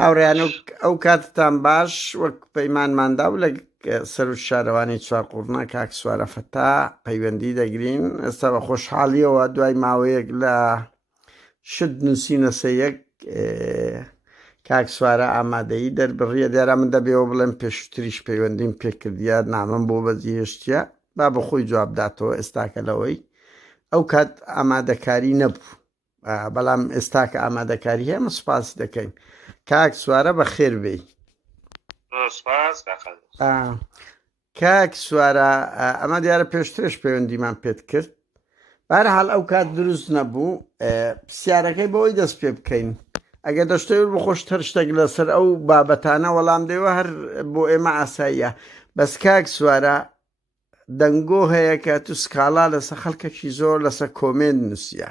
هاوڕێیان ئەو کاتتان باش وەک پەیمانماندا و لە سەر و شارەوانی چوارقوڕنا کاک سوارە فەتا پەیوەندی دەگرین. ئێستا بە خۆشحاڵیەوە دوای ماوەیەک لە شت نووسینە سەیەک کاک سوارە ئامادەیی دەربڕیە دیارە من دەبێەوە بڵێم پێشتریش پەیوەندیم پێکردیە نامم بۆ بەجێهێشتیە با بە خۆی جوابداتەوە ئێستاکە لەوەی ئەو کات ئامادەکاری نەبوو بەڵام ئێستا کە ئامادەکاری هەیە من سوپاسی دەکەین. کاک سوارە بە خێر بێی. کاک سوارە ئەمە دیارە پێشترش پەیوەندیمان پێت کرد بەهەرحاڵ ئەو کات دروست نەبوو پرسیارەکەی بەوەی دەست پێ بکەین ئەگەر دەشتەوێت بخۆشتر شتێک لەسەر ئەو بابەتانە وەڵام دێوە هەر بۆ ئێمە ئاساییە. بەس کاک سوارە دەنگۆ هەیە کە تو سکاڵا لەسەر خەڵکێکی زۆر لەسەر کۆمێن نووسیە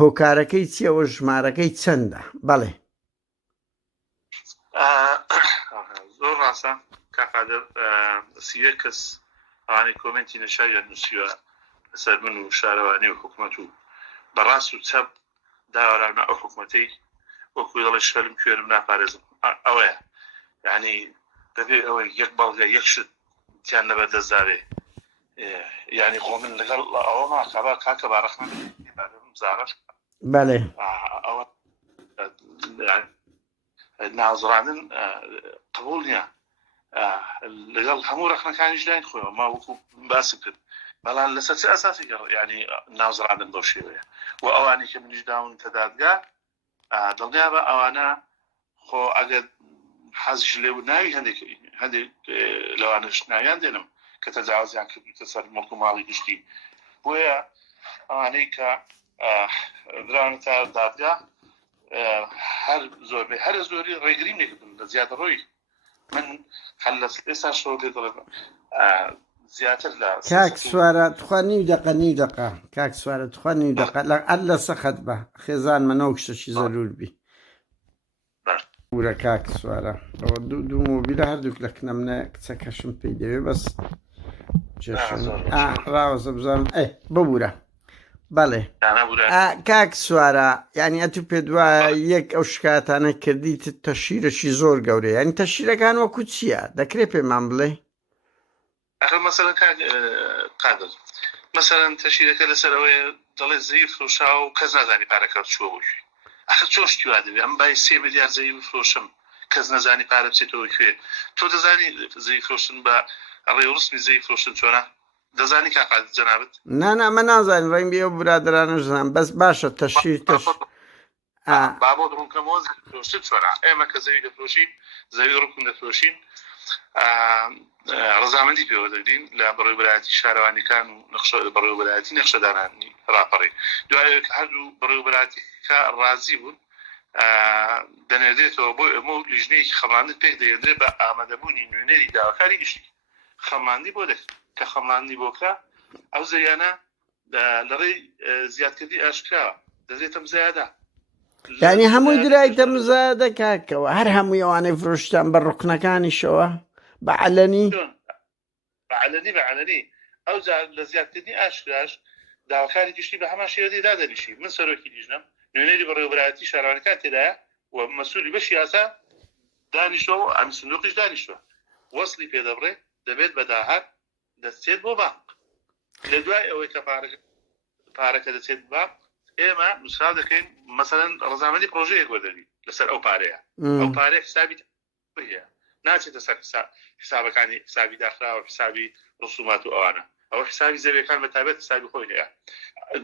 هۆکارەکەی چییە و ژمارەکەی چەندە؟ بەڵێ زۆر ڕاستە کاقادر سیوە کەس ئەوانەی کۆمنتی نەشاریان نووسیوە لەسەر من و شارەوانی و حکوومەت و بەڕاست و چەپ داوەرانە ئەو حکوومەتەی وەکوی دەڵێ شەرم کوێرم ناپارێزم ئەوەیە یعنی دەبێت ئەوەی یەک بەڵگە یەک شت تیان نەبەردەستداوێ یعنی خۆ من لەگەڵ ئەوە ماکەبا کاکە باڕەخمان زارش بەڵێ ئەوە نازڕاندن قبول نییە لەگەڵ هەموو ڕەخنەکانیش داین خۆیەوە ما وەکو باسی کرد بەڵام لەسەر چه ئەساسی ینی ناوزڕاندن بەو شێوەیە و ئەوانی کە منیش داون کە دادگا دڵنیا بە ئەوانە خۆ ئەگەر حەزیش لێ ناوی هەندێک لەوانش ناویان دێنم کە تەجاوزیان کردوتە سەر مڵک و ماڵی گشتی بۆیە ئەوانەی کە درانە تا دادگا هەر زۆربەی هەر زۆری ڕێگریم لێکردن لە زیادە ڕۆی من هەر لە ئێستا شۆ لێ دەڵێم زیاتر لە کاک سوارە توخوا نیو دەقە کاک سوارە توخوا نیو دەقە هەر لە سەخت بە خێزانمەنەوە کشتەشی زەرور بی ورە کاک سوارە دوو مۆبیلە هەردووک لە کنەمنە کچەکەشم پێی دەوێ بەس ڕاوەزە بزانم ببوورە. بەڵێ کاک سوارە یعنی ئەتو پێ دوایە یەک ئەو شکاتانە کردیت تەشیرەشی زۆر گەورەیە ینی تەشیرەکان وەکو چییە دەکرێت پێمان بڵێ؟ مثلا قادر مثلا تەشیرەکە لەسەرەوەی دەڵێ زەوی فرۆشا و کەس نازانی پارەکە چووە بۆشی ئەخر چۆن شتیوا دەبێ ئەم بای 3 میلیارد زەوی بفرۆشم کەس نەزانی پارە بچێتەوە کوێ تۆ دەزانی زەوی فرۆشتن بە ڕێوەڕسمی زەوی فرۆشتن چۆنە دەزانی کاقادر جەنابەت؟ نا ئەمە نازانین ڕەنگ بێ برادرانە زان بەس باشە تەشیر بابۆ ڕوونکەمەوە فرۆشتن چۆنە ئێمە کە زەوی دەفرۆشین زەوی ڕووکم دەفرۆشین ڕزامەندی پێوە دەدەین لە بەڕێوەبەرایەتی شارەوانیەکان و بەڕێوەبەرایەتی نەخشەدانانی ڕاپەڕی دوایە هەردوو بەڕێوەبەرایەتیەکە ڕازی بوون دەنێردرێتەوە بۆ ئەمە و لیژنەیەکی خەماندن پێک دەهێنرێت بە ئامادەبوونی نوێنەری داواکاری گشتی خەماندی بۆ دەکرێت کە خەماندی بۆکە ئەو زەریانە لەڕێی زیادکردی ئاشکراوە دەدرێتە مزایەدا یعنی هەمووی درایتە مزایەدە کاکەوە هەر هەمووی ئەوانەی فرۆشتان بە ڕوکنەکانیشەوە بەعەلەنی بەعەلەنی ئەو لە زیادکردنی ئاشکراش داواکاری گشتی بە هەمان شێوەی دادەنیشی من سەرۆکی لیژنەم نوێنەری بەڕێوەبەرایەتی شارەوانیەکان تێدایە و مەسئولی بەشی یاسا دانیشتووە و ئەم سندوقیش دانیشتووە وەسڵی پێدەبڕێ دەبێت بە داهات دەستێت بۆ بانک لە دوای ئەوەی کە پارەکە دەچێت بانک ئێمە نووسرا دەکەین مەسەلەن ڕزامەندی پرۆژەیەک وەردەگری لەسەر ئەو پارەیە ئەو پارەیە حسابی هەیە ناچێتە سەر حسابەکانی حسابی داخراوە حسابی ڕسومات و ئەوانە ئەوە حسابی زەویەکان بە تایبەت حسابی خۆی هەیە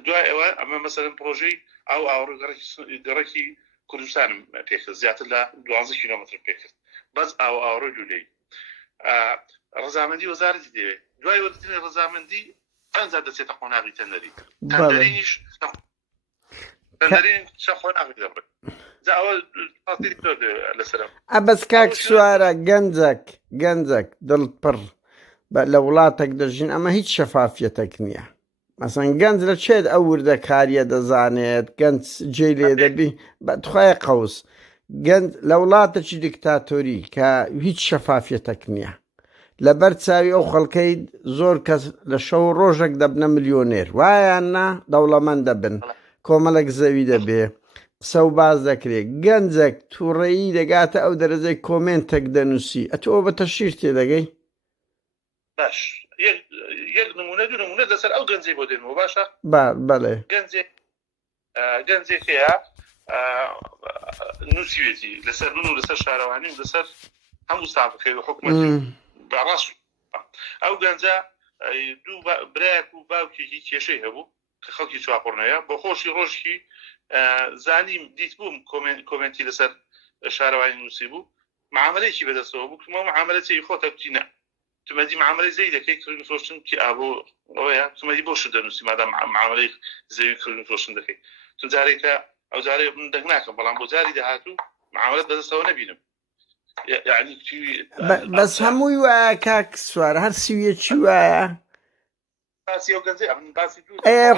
دوای ئەوە ئەمە مەسەلەن پرۆژەی ئەو ئاوڕۆگەڕێکی کوردستانم پێکرد زیاتر لە 12 کیلۆمتر پێکرد بەس ئاوڕۆی لولەی ڕزامەندی وەزارەتی دەوێت دوای وەردەگرتنی ڕزامەندی ئەنجا دەچێتە قۆناغی تەندەری تەندەرینیش تەندەرین شە قۆناغی دەبێت ئەبەس کاک سوارە گەنجێک دڵت پڕ لە وڵاتێک دەژین ئەمە هیچ شەفافیەتێک نییە مەسەن گەنج لە چێت ئەو وردە کاریە دەزانێت گەنج جێ لێ دەبی بەتخوای قەوس گەنج لە وڵاتێکی دیکتاتۆری کە هیچ شەفافیەتێک نییە لەبەر چاوی ئەو خەڵکەی زۆر کەس لە شەو ڕۆژێک دەبنە ملیۆنێر وایان نا دەوڵەمەند دەبن کۆمەڵێک زەوی دەبێ قسە و باز دەکرێت گەنجێک تووڕێیی دەگاتە ئەو دەرەجەی کۆمنتێک دەنووسی ئەتۆ بە تەشیر تێدەگەی باش یەک نمونە دوو نمونە لەسەر ئەو گەنجەی بۆ دێنەوە باشە بەڵێ گەنجێک هەیە نووسیوێتی لەسەر من و لەسەر شارەوانی و لەسەر هەموو ستافەکەی و حکومەتی بەڕاست ئەو گەنجە دوو برایەک و باوکێکی کێشەی هەبوو کە خەڵکی چاپۆڕنەیە بۆ خۆشی ڕۆژکی زانیم دیت بووم کۆمنتی لەسەر شارەوانی نووسی بوو معاملەیەکی بەدەستەوە بوو کمە معاملەتی خۆتە بچینە تمەدی معاملەی زەی دەکەی کردن فۆشتن کی ئابوو ئەوەیە تمەدی بۆ شت دەنووسی مادام معاملەی زەوی کردن فۆشتن دەکەی چون جارێکە ئەو جارێ من دەنگ ناکەم بەڵام بۆ جاری داهاتوو معاملەت بەدەستەوە نەبینم یعنی بەس هەمووی وایە کاک سوار هەر سویەکی وایە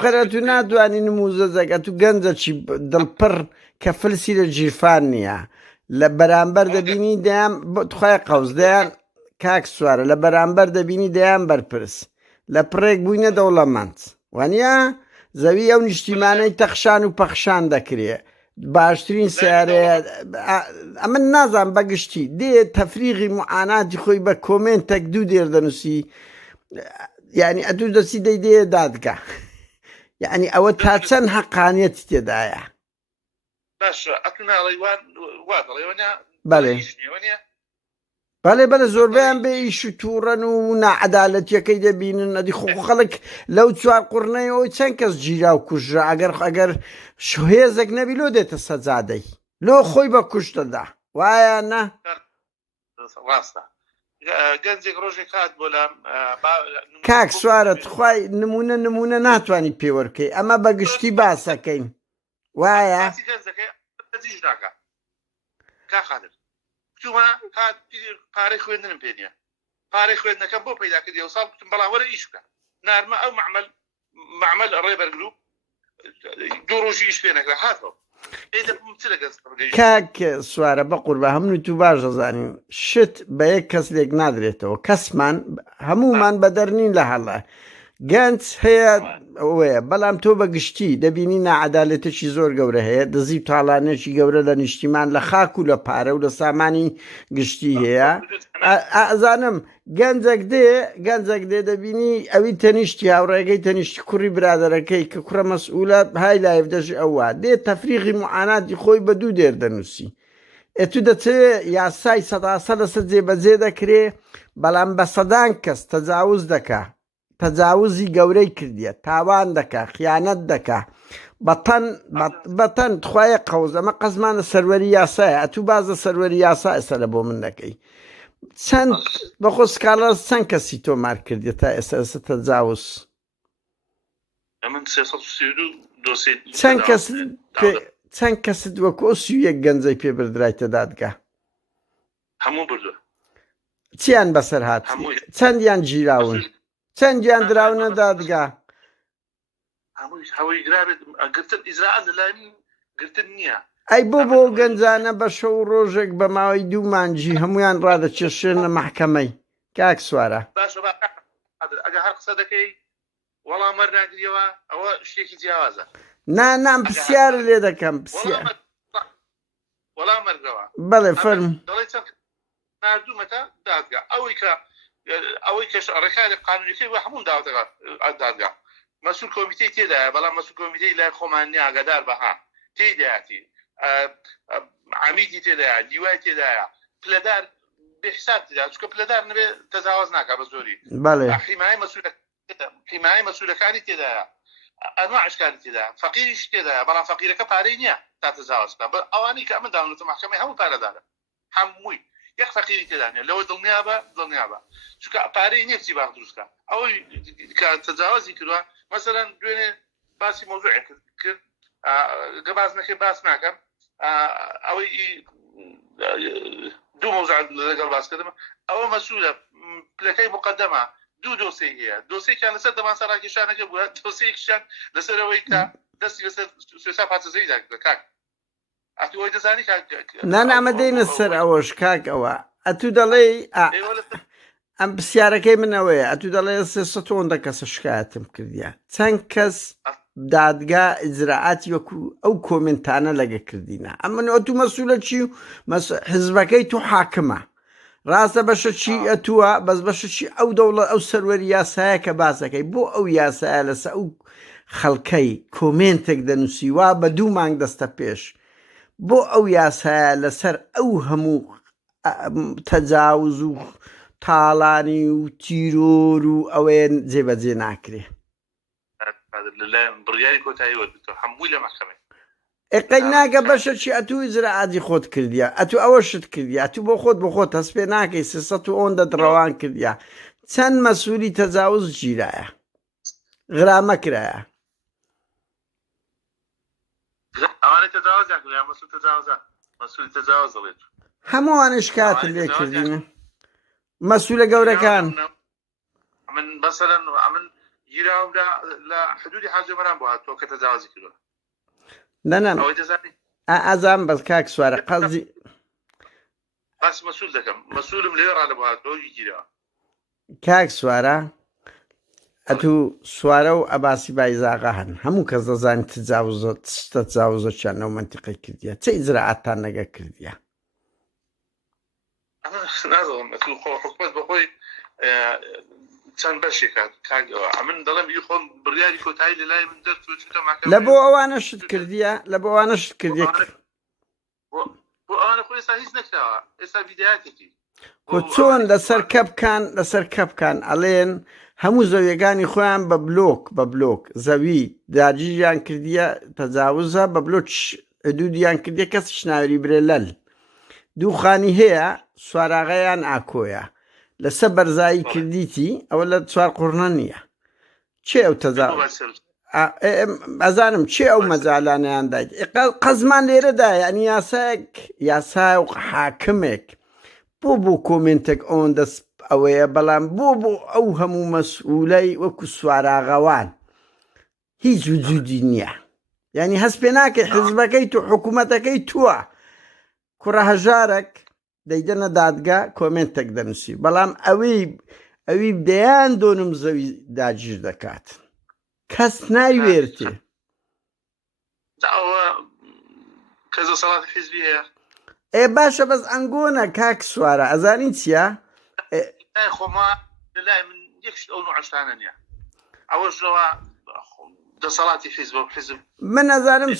خەرە تو ناتوانانی نموزە زەگە تو گەنجەکی دڵپڕ کە فلسی لە جیرفان نییە لە بەرامبەر دەبینی دەیان بخوای قەوز دەیان کاک سوارە لە بەرامبەر دەبینی دەیان بەرپرس لە پڕێک بووینە دەوڵەمەند وانە زەوی ئەو نیشتیمانەی تەخشان و پەخشان دەکرێت باشترین سیارەیە ئەمە نازان بەگشتی دێ تەفریغی معاناتی خۆی بە کۆمنتێک دوو دێر دەنووسی یعنی ئەدوو دەسی دەیدێ دادگا یعنی ئەوە تا چەند حەقانیەتی تێدایە بەڵێ زۆربیان بێ ئیش و تووڕەن و نائەدالەتیەکەی دەبینن ئەدی خەڵک لەو چوار قوڕنەیەوەی چەند کەس گیرا و کوژرا ئەگەر هێزێک نەبی لۆ دێتە سەجادەی لۆ خۆی بە کوشتەدا وایە نە ڕاستە گەنجێک ڕۆژێک هات بۆ لام کاک سوارت خوای نمونە ناتوانانی پێوەرکەی ئەمە بەگشتی باسەکەین وایە پارەی خوێندنم پێ نییە پارەی خوێندنەکەم بۆ پەیدا کردی و ساڵ بتم بەڵام وەرە ئیش بکە نارمە ئەو معمەل ڕێبەرگلو دوو ڕۆژی ئیش پێ نەکرا هاتەوە کاک سوارە بە قوربە هەموو تو باش دەزانین شت بە یەک کەس لێک نادرێتەوە کەسمان هەمومان بەدەرنین لە هەڵە گەنج هەیە ئەوەیە بەڵام تۆ بە گشتی دەبینی نائەدالەتێکی زۆر گەورە هەیە دزی و تاڵانێکی گەورە لە نیشتیمان لە خاک و لە پارە و لە سامانی گشتی هەیە ئازانم گەنجێک دێ دەبینی ئەوی تەنیشتی هاوڕێگەی تەنیشتی کوڕی برادەرەکەی کە کوڕە مەسئولە های لایف دەژی ئەوە دێ تەفریغی معاناتی خۆی بە دوو دێر دەنووسی ئێتو دەچێت یاسای سەداسە لەسەر جێبەجێ دەکرێ بەڵام بە سەدان کەس تەجاوز دەکا تەجاوزی گەورەی کردیە تاوان دەکا خیانەت دەکا بەتەن توخوایە قەوز ئەمە قەزمانە سەروەری یاسایە ئەتوو بازە سەروەری یاسا ئێستا لە بۆ من دەکەی چەند بەخۆ سکاڵە چەند کەسی تۆمار کردی تا ئێستا تەجاوز چەند کەست وەکو سویەک گەنجەی پێ بردرایتە دادگا هەموو بردووە چیان بەسەر هات چەندیان گیراون چەندیان دراونە دادگا هەوەی گرابێت گرتن ئیزراعەت لەلای من گرتن نییە ئەی بۆ گەنجانە بە شەو ڕۆژێک بە ماوەی 2 مانجی هەمویان ڕادەچێشێنە مەحکەمەی کاک سوارە باشە ئەگە هەر قسە دەکەی وەڵام وەرناگریەوە ئەوە شتێکی جیاوازە نام پرسیارە لێ دەکەم وەڵام مەرگەوە بەڵێ فەرم دەڵێ چەند نردوومەتە دادگا ئەوەی کە ڕێکاری قانونیەکەی وە هەموو داوەتەکە دادگا مەسئول کۆمیتەی تێدایە بەڵام مەسئول کۆمیتەی لای خۆمان نییە ئاگادار بەها تێدایەتی عەمیدی تێدایە دیوای تێدایە پلەدار بێحساب تێدایە چونکە پلەدار نەبێ تەجاوز ناکات بە زۆری حیمایەی مەسئولەکانی تێدایە ئەنواع ئەشکالی تێدایە فەقیریش تێدایە بەڵام فەقیرەکە پارەی نییە تا تەجاوز بکات ئەوانەی کە ئەمە داونەتە مەحکەمەی هەموو پارەدارە هەمووی یەک فەقیری تێدانێ لەوە دڵنیابە چونکە پارەی نییە چی باغ دروستکە ئەوەی کە تەجاوزی کردووە مەسەلەن دوێنێ باسی مۆزوعێک کرد گەباز نەکەی باس ناکەم ئەوەی دوو مۆزوع لەگەڵ باسکردم ئەوە مەسئولە پلەکەی مقدمە دوو دۆسی هەیە دۆسێکیان لەسەر دەمان سەراکێشانەکە بووە دۆسێکیشیان لەسەرەوەی کە دەستی لەسەر سوێسا پاتەزەی داکات ئەتوی دەزانی نامەدەینە سەر ئەوەش کاک ئەوە ئەتوو دەڵێ ئەم پرسیارەکەی منەوەیە ئەتوو دەڵێ 300 کەسە شکایەتم کردیە چەند کەس دادگا ئیجراعاتی وەکو ئەو کۆمنتانە لەگە کردینە ئەمە تو مەسوولە چی و حزبەکەی تو حاکمە ڕاستە بەشە چی ئەتووە بەس بەشە چی ئەو دەوڵە ئەو سەروەری یاسایە کە باسەکەی بۆ ئەو یاسایە لەسەر ئەو خەڵکەی کۆمنتێک دەنووسی وا بە 2 مانگ دەستە پێش بۆ ئەو یاسایە لەسەر ئەو هەموو تەجاوز و تاڵانی و تیرۆر و ئەوەیە جێبەجێ ناکرێ لەلایەن بڕیاری کۆتایی وەرگرتەوە هەمووی لە مەحکەمەی ئێقەی ناگە بەشە چی ئەتوو ئیجراعاتی خۆت کردیە ئەتوو ئەوەشت کردی ئەتوو بۆ خۆت هەست پێ ناکەی 300 ڕەوان کردیە چەند مەسوولی تەجاوز گیرایە غرامە کرایە ئەوانەی تەجاوزیان کرد یان مەسوولی تەجاوز دەڵێت هەمووانش کاتر لێ کردینە مەسوولە گەورەکان من بەسەرەن من گیراوم لە حدودی حاجەمەران بۆ هاتووە کە تەجاوزی کردووە نەنەم ئەوەی دەزانی ئازام بەس کاک سوارە قەزی باس مەسوول دەکەم مەسوولم لێ ڕادە بۆ هاتووە گیراوە کاک سوارە ئەتوو سوارە و ئەباسی بایزاغا هەن هەموو کەس دەزانێت تجاوزە چیان لەو منتیقەی کردیە چه ئیجراعاتان لەگە کردیە نازڵم حکومەت بەخۆی چەند بەشێکە من دەڵێم خۆم بڕیاری کۆتایی لە لای من دەرچووە چووتە ماکەمە لە بۆ ئەوانەشت کردیە لە بۆ ئەوانەشت کردیە بۆ ئەوانە خۆی ئێستا هیچ نەکراوە ئێستا ڤیدیۆیەکی کۆ چۆن لەسەر کەپکان ئەڵێن هەموو زەویەکانی خۆیان بە بلۆک زەوی داگیریان کردیە تەجاوزە بە بلۆک حدودیان کردیە کەسیش ناوێری برێ لەل دووخانی هەیە سواراغەیان ئاکۆیە لەسەر بەرزایی کردیتی ئەوە لە 4 قورنە نییە چێ ئەو تەجاوز ئەزانم چێ ئەو مەجالانیان دایت قەزمان لێرەدایە ئەنی یاسای و حاکمێک بۆ کۆمنتێک ئەوەن دەست ئەوەیە بەڵام بۆ ئەو هەموو مەسئولەی وەکو سواراغەوان هیچ وجودی نییە یعنی هەست پێ ناکەی حزبەکەی تو حکوومەتەکەی تووە کوڕە هەژارێک دەیدەنە دادگا کۆمنتێک دەنووسی بەڵام ئەوی دەیان دۆنم زەوی داگیر دەکات کەس نایوێرتێ کەس سەڵاتی حیزبی هەیە باشە بەس ئەنگۆنە کاک سوارە ئەزانین چییە خۆما لەلای من یەکشت ئەو نوعشتانە نییە ئەوەشەوە دەسەڵاتی حیزب من ئەزانم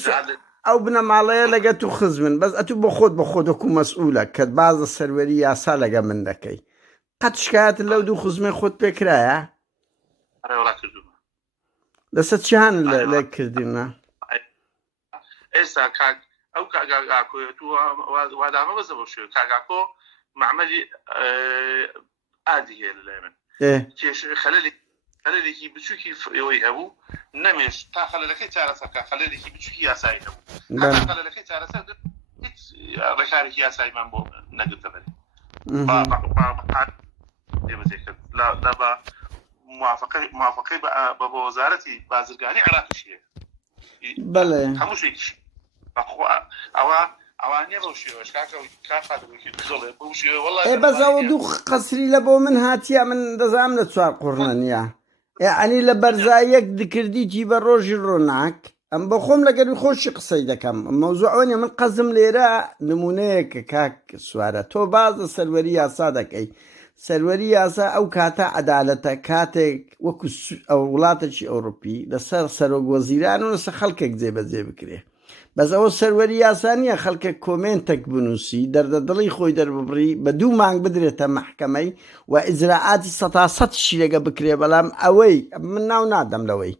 ئەو بنەماڵەیە لەگە تو خزمن بەس ئەتوو بە خۆت وەکو مەسئولە کە بازە سەروەری یاسا لەگە من دەکەی قەت شکایەت لەو دوو خزمێ خۆت پێکرایە لەسەر چیان لە کردینە ئێستا کاک ئەو کاگاکۆیەتوە وادامە بەزە بۆ شوێ کاگاکۆ معمەلی ئادی هەیە لەلای من خەلەلێکی بچووکی ئەوەی هەبوو نەمێش تا خەلەلەکەی چارەسەرکە خەلەلێکی بچووکی یاسایی هەبوو خەلەلەکەی چارەسەر هیچ ڕێکارێکی یاساییمان بۆ نەگرتە بەرێ دێبەجێکرد لە بە موافقەی بە وەزارەتی بازرگانی عێراقیش هەیە بەڵێ هەموو شتێکیش ئەوانیە بەو شێوەش بەزەوە دوو قەسری لە بۆ من هاتیە من دەزانم لە 4 قورنە نییە ئەنی لە بەرزاییەک دکردیتی بە ڕۆژی ڕۆناک ئەم بە خۆم لەگەری خۆشی قسەی دەکەم مەوزوعەوەنیە من قەزم لێرە نمونەیەکە کاک سوارە تۆ بازە سەروەری یاسا دەکەی سەروەری یاسا ئەو کاتە عەدالەتە کاتێک وەکو وڵاتێکی ئەوروپی لەسەر سەرۆک وەزیران و لەسەر خەڵکێک جێبەجێ بکرێ بەس ئەوە سەروەری یاسا نییە خەڵکێک کۆمنتێک بنووسی دەردەدڵی خۆی دەرببڕی بە 2 مانگ بدرێتە مەحکەمەی و ئیجراعاتی 100% لەگە بکرێ بەڵام ئەوەی من ناو نادەم لەوەی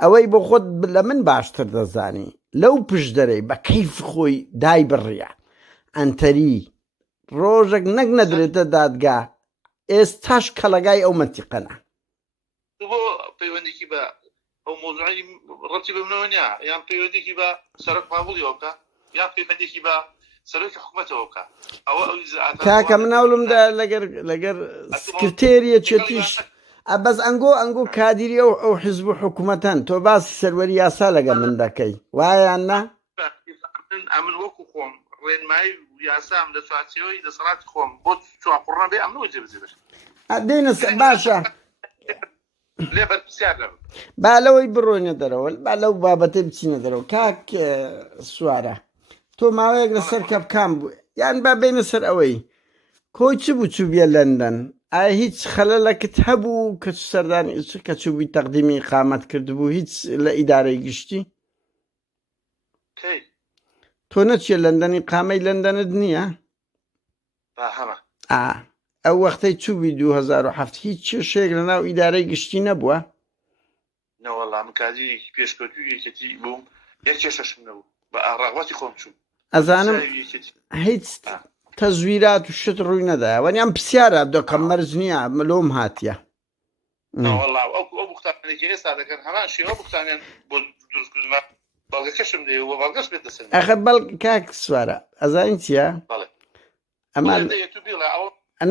ئەوەی بۆ خۆت لە من باشتر دەزانی لەو پشت دەرەی بە کەیف خۆی دای بڕیە ئەنتەری ڕۆژێک نەک نەدرێتە دادگا ئێستاش کەڵەگای ئەو منتیقەنە بۆ پەیوەندێکی بە ئەو مۆزوعی ڕەتی بمنەوە نیە یان پەیوەندێکی بە سەرۆک ماموڵیەوە بکە یان پەیوەندێکی بە سەرۆکی حکوومەتەوە بکە ئەوە کاکە من هەوڵمدا لەگەر سکرتێریە چێتیش بەس ئەنگۆ کادیری ئەو حیزب و حکوومەتەن تۆ باسی سەروەری یاسا لەگە من دەکەی وایان نا ئەمن وەکو خۆم ڕێنمایی یاسام لە چوارچێوەی دەسەڵاتی خۆم بۆ 4 قورنە بێ ئەمنەوە جێبەجێ دێنە باشە لێ بەرپرسیار نەبم. با لەوەی بڕۆینە دەرەوە، با لەو بابەتە بچینە دەرەوە. کاک سوارە تۆ ماوەیەک لەسەر کەپکام بوو، یان با بینە سەر ئەوەی کۆی چ بوو چوو بێ لەندەن؟ ئایا هیچ خەلەلەکت هەبوو کە سەردانی کە چووبی تەقدیمی قامەت کردبوو هیچ لە ئیدارەی گشتی؟ کەی تۆ نەچیە لەندەنی قامەی لەندەنت نییە؟ هەمە ئەو وەختەی چووبی 2007 هیچ کێشەیەک لە ناو ئیدارەی گشتی نەبووە؟ نەوەڵام من کاتێکی پێشکەوتوی یەکێتی بووم، یەک کێشەشم نەبوو، بە ئاڕاغواتی خۆم چووم. ئەزانم هیچ تەزویرات و شت ڕووی نەدایە، وەنیان پرسیارە دۆکەم مەرج نییە ملۆم هاتیە. نەوەڵا ئەو بوختانێکی ئێستا دەکەن هەمان شێوە بوختانیان بۆ دروستکردنە بەڵگەکەشم دێ و بەڵگەش بێت دەسەر. ئەخە بەڵ کاک سوارە ئەزانین چییە؟ ئەمان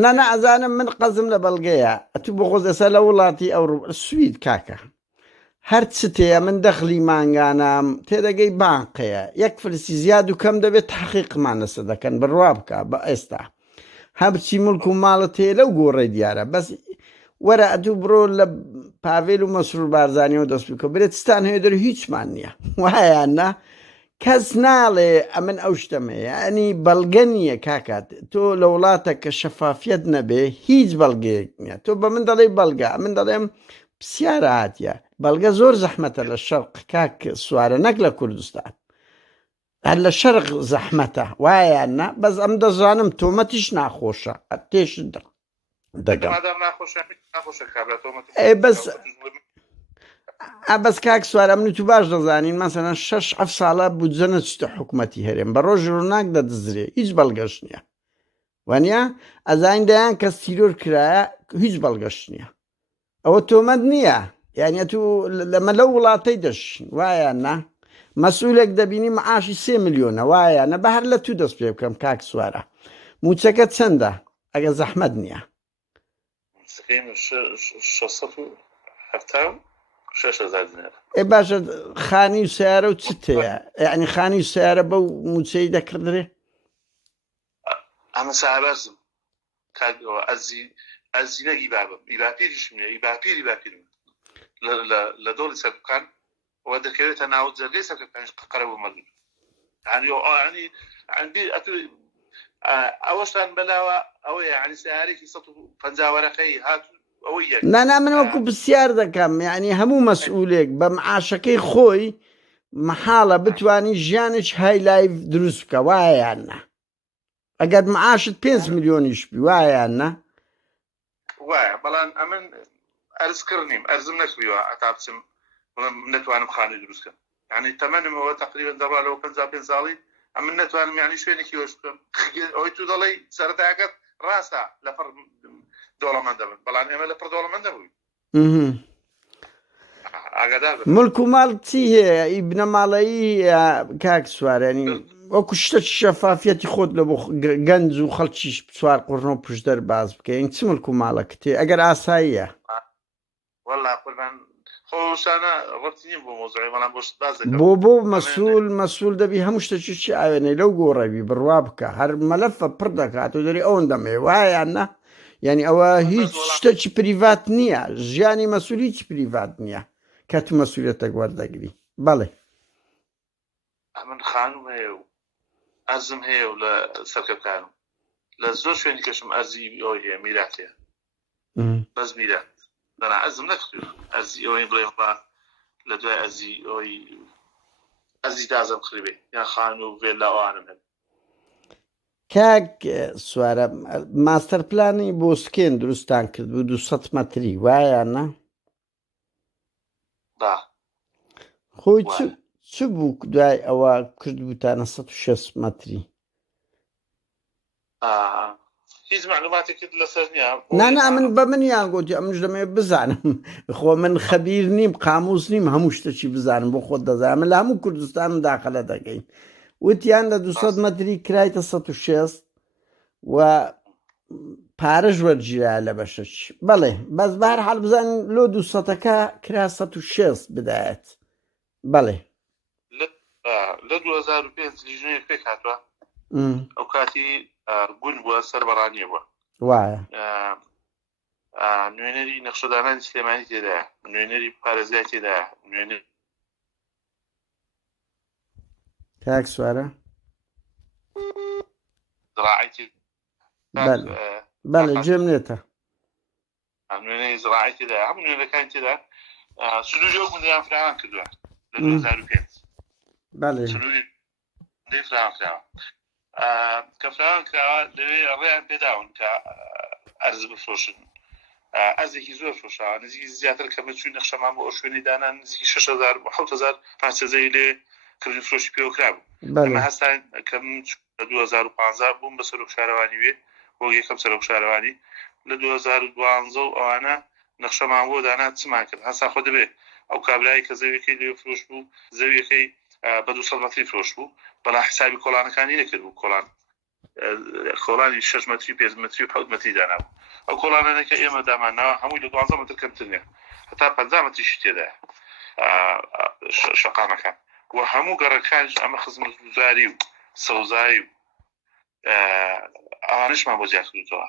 نانە ئەزانم من قەزم لە بەڵگەیە ئەتو بۆ خۆز ئەسا لە وڵاتی ئەو سوید کاکە هەر چتەیە من دەخلی مانگانام تێدەگەی بانقەیە یەک فلسی زیاد و کەم دەبێت تحقیقمان لەسەر دەکەن بڕوا بکە بە ئێستا هەرچی ملک و ماڵت هەیە لەو گۆڕی دیارە بەس وەرە ئەتوو بڕۆ لە پاڤێل و مەسرور بارزانیەوە دەست بکە برێت ستان هەیە دەر هیچمان نییە وایاننا کەس ناڵێ ئەمن ئەو شتەمەیە ئەنی بەڵگە نییە کاکات تۆ لە وڵاتە کە شەفافیت نەبێ هیچ بەڵگەیەک نییە تۆ بە من دەڵێ بەڵگە من دەڵێم پرسیارە هاتیە بەڵگە زۆر زەحمەتە لە شەرق کاک سوارە نەک لە کوردستان هەر لە شەرق زەحمەتە وایاننا بەس ئەم دەزانم تۆمەتیش ناخۆشە تێش دەگەم بەس کاک سوارە من تو باش دەزانین مەسەلەن 6-7 ساڵە بودجە نەچتە حکوومەتی هەرێم بە ڕۆژ ڕووناک دەدزرێ هیچ بەڵگەش نییە وانە ئەزانین دەیان کەس تیرۆر کرایە هیچ بەڵگەش نییە ئەوە تۆمەت نییە یانە تو لەمە لەو وڵاتەی دەشین وایاننا مەسئولێک دەبینی معاشی 3 ملیۆنە وایانە بە هەر لە تو دەست پێ بکەم کاک سوارە موچەکە چەندە ئەگە زەحمەت نییە 6,000 دینار. باشە خانی و سیارە و چت هەیە یعنی خانی و سیارە بەو موچەی دەکردرێ ئەمە سابەرزم کاتەوە ئەزی نەگی بابم ئیباپیریشم نیە ئیباپیری باپیرم لە دۆڵی سەرکان وە دەکەوێتە ناو جەرگەی سەرکەکان قەرەبوو مەلوون ئەوەشتان بەلاوە ئەوەیە عنی سیارێکی 150 وەرەقەی هاتو نانا من وەکو پرسیار دەکەم یعنی هەموو مەسئولێک بە معاشەکەی خۆی مەحاڵە بتوانی ژیانش های لایف دروست بکە وایاننا ئەگەر معاشت 5 ملیۆنیش بی وایاننا وایە بەڵام ئەمن ئەرزکردنیم ئەرزم نەکردیوە ئەتا بچم نەتوانم خانووی دروستکەم یعنی تەمەنمەوە تقریبا دەڕوا لەوە 55 ساڵی ئەمن نەتوانم یعنی شوێنێکی وەش بکەم ئەوەی تو دەڵێی سەرەتاکەت ڕاستە لەپڕ دۆڵەمەندە بن بەڵام ئێمە لەپڕ دۆڵەمەندە بووین ملک و ماڵ چی هەیە ئیبنەماڵەیی کاک سوارێنی وەکو شتە شەفافیەتی خۆت لە بۆ گەنج و خەڵکیش سوار قڕن و پشدەر باز بکەین چ ملک و ماڵەکە تێ ئەگەر ئاساییە وەڵا قوربان خۆشانە ڕەتی بۆ مۆزوعی بەڵام بۆ باز دەکەم بۆ مەسئول دەبی هەموو شتێکی ئاوێنەی لەو گۆڕەوی بڕوا بکە هەر مەلەفە پڕ دەکات و دەری ئەوەن دەمێ وایاننا یعنی ئەوە هیچ شتێکی پریڤات نییە ژیانی مەسئول هیچ پریڤات نییە کە تو مەسئولیەتێک وەردەگری بەڵێ من خانوم هەیە و ئەرزم هەیە و لە سەرکەکانم لە زۆر شوێنی کەشم ئەرزی ئەوی هەیە میرات هەیە بەس میرات دەنا ئەرزم نەکردو ئەرزی ئەوەی بڵێ لە دوای ئەرزی ئەوی ئەرزی دازم خریبێ یان خان و ڤێلا ئەوانم هەن کاک سوارە ماستەر پلانی بۆ سکێن دروستان کرد بوو 200 مەتری وایاننا خۆی چ بوو دوای ئەوە کرد بووتانە 160 مەتری هیچ معلوماتێکت لەسەر نییە نانا من بە منیان گوتی ئەمش دەمێ بزانم خۆ من خەبیر نیم قاموس نیم هەموو شتێکی بزانم بۆ خۆت دەزانم لە هەموو کوردستان داخەلە دەگەین وتیان لە 200 مەتری کرایتە 160 و پارەش وەرگیرا لە بەشەش بەڵێ بەس بەهەر حاڵ بزانین لۆ 200ەکە کرا 160 بدایەت بەڵێ لە 2005 لیژنەیەک پێک هاتووە ئەو کاتی گون بووە سەر بەڕانیە بووە وایە نوێنەری نەخشەدانانی سلێمانی تێدایە، نوێنەری پارێزگای تێدایە، نوێنەری کاک سوارە زراعی بەڵێ گوێم لێتە نوێنەری زراعی تێدایە، هەموو نوێنەکانی تێدا سنووری ئەو گوندیان فراوان کردووە لە 2005 بەڵێ سنووری فراوان کراوە کە فراوان کراوە لەوێ ڕێیان پێداون کە ئەرز بفرۆشن. ئەرزێکی زۆر فرۆشاوە، نزیکی زیاتر کە بچووی نەخشەمان بۆ ئەو شوێنی دانان نزیکی 6,000 بۆ 7,500 لێ کردنی فرۆشی پێوەکرا بوو. ئەمە هەستان کە لە 2015 بووم بە سەرۆک شارەوانی وێ بۆ یەکەم سەرۆک شارەوانی لە 2012 و ئەوانە نەخشەمان بۆ دانا چمان کرد هەستا خۆ دەبێ ئەو کابرایی کە زەویەکەی لێ فرۆش بوو زەویەکەی بە 200 مەتری فرۆش بوو بەڵا حسابی کۆڵانەکانی نەکرد بوو کۆڵانی 6 مەتری 5 مەتری و 7 مەتری دانا بوو. ئەو کۆڵانانەکە ئێمە دامانەوە هەمووی لە 12 مەتر کەمتر نیە، هەتا 50 مەتریش تێدایە شەقامەکان و هەموو گەڕەکانش ئەمە خزمەتگوزاری و سەوزایی و ئەوانشمان بۆ زیاد کردوتەوە.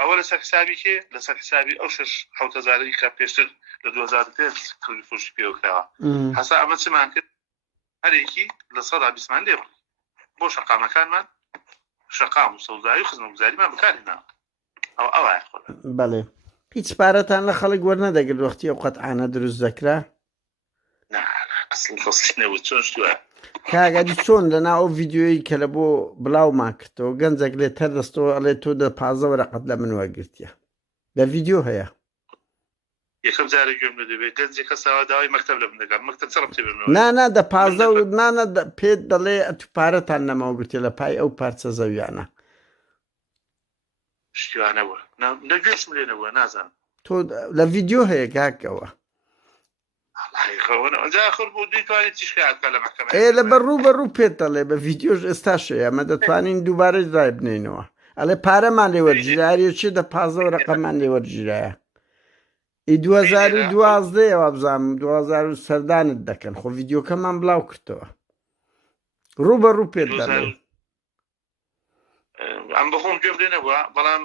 ئەوە لەسەر حسابی کێ لەسەر حسابی ئەو 6,000 کە پێشتر لە 2005 کردی فرۆشی پێوەکراوە. هەستا ئەمە چمان کرد هەرێکی لە 120مان لێ بۆ شەقامەکانمان شەقام و سەوزایی و خزمەتگوزاریمان بەکارهێناوە. ئەوە بەڵێ هیچ پارەتان لە خەڵک وەرنەدەگرت وەختی ئەو قەتعانە دروست دەکرا؟ کاگەدی چۆن لەنا ئەو ڤیددیۆیی کە لە بۆ بڵاومان کردەوە گەنجێک لێ تەردەستەوە ئەڵێ تۆ 15 وەرەقەت لە من وەرگرتیە لە ڤیددیۆ هەیە یەکەم جارە گوێم لە دەبێت گەنجێکە ساوا داوای مەکتەب لە من دەکەم مەکتەب چڕم تێ بێنەوە نانە دە 15 ومانە پێت دەڵێ ئەتو پارەتان نەماوەگرتێ لە پای ئەو پارچە زەویانە شتیوانە بووە نەگوێشم لێ نەبووە نازانم تۆ لە ڤیددیۆ هەیە کاکەوە لە بەڕوو بەڕوو پێت دەڵێ بە ڤیددیۆش ئێستاشەیە ئەمە دەتوانین دووبارەش دای بنینەوە ئەڵێ پارەمان لێ وەرگیراریەکی دە 15 ڕقەمان لێ وەرگیرایە 2012ەوە بزانم 2000 سەردانت دەکەن خۆ ڤیددیۆکەمان بڵاو کردەوە ڕوو بەڕوو پێت دەڵێ ئەم بەخۆم گوێم لێ نەبووە بەڵام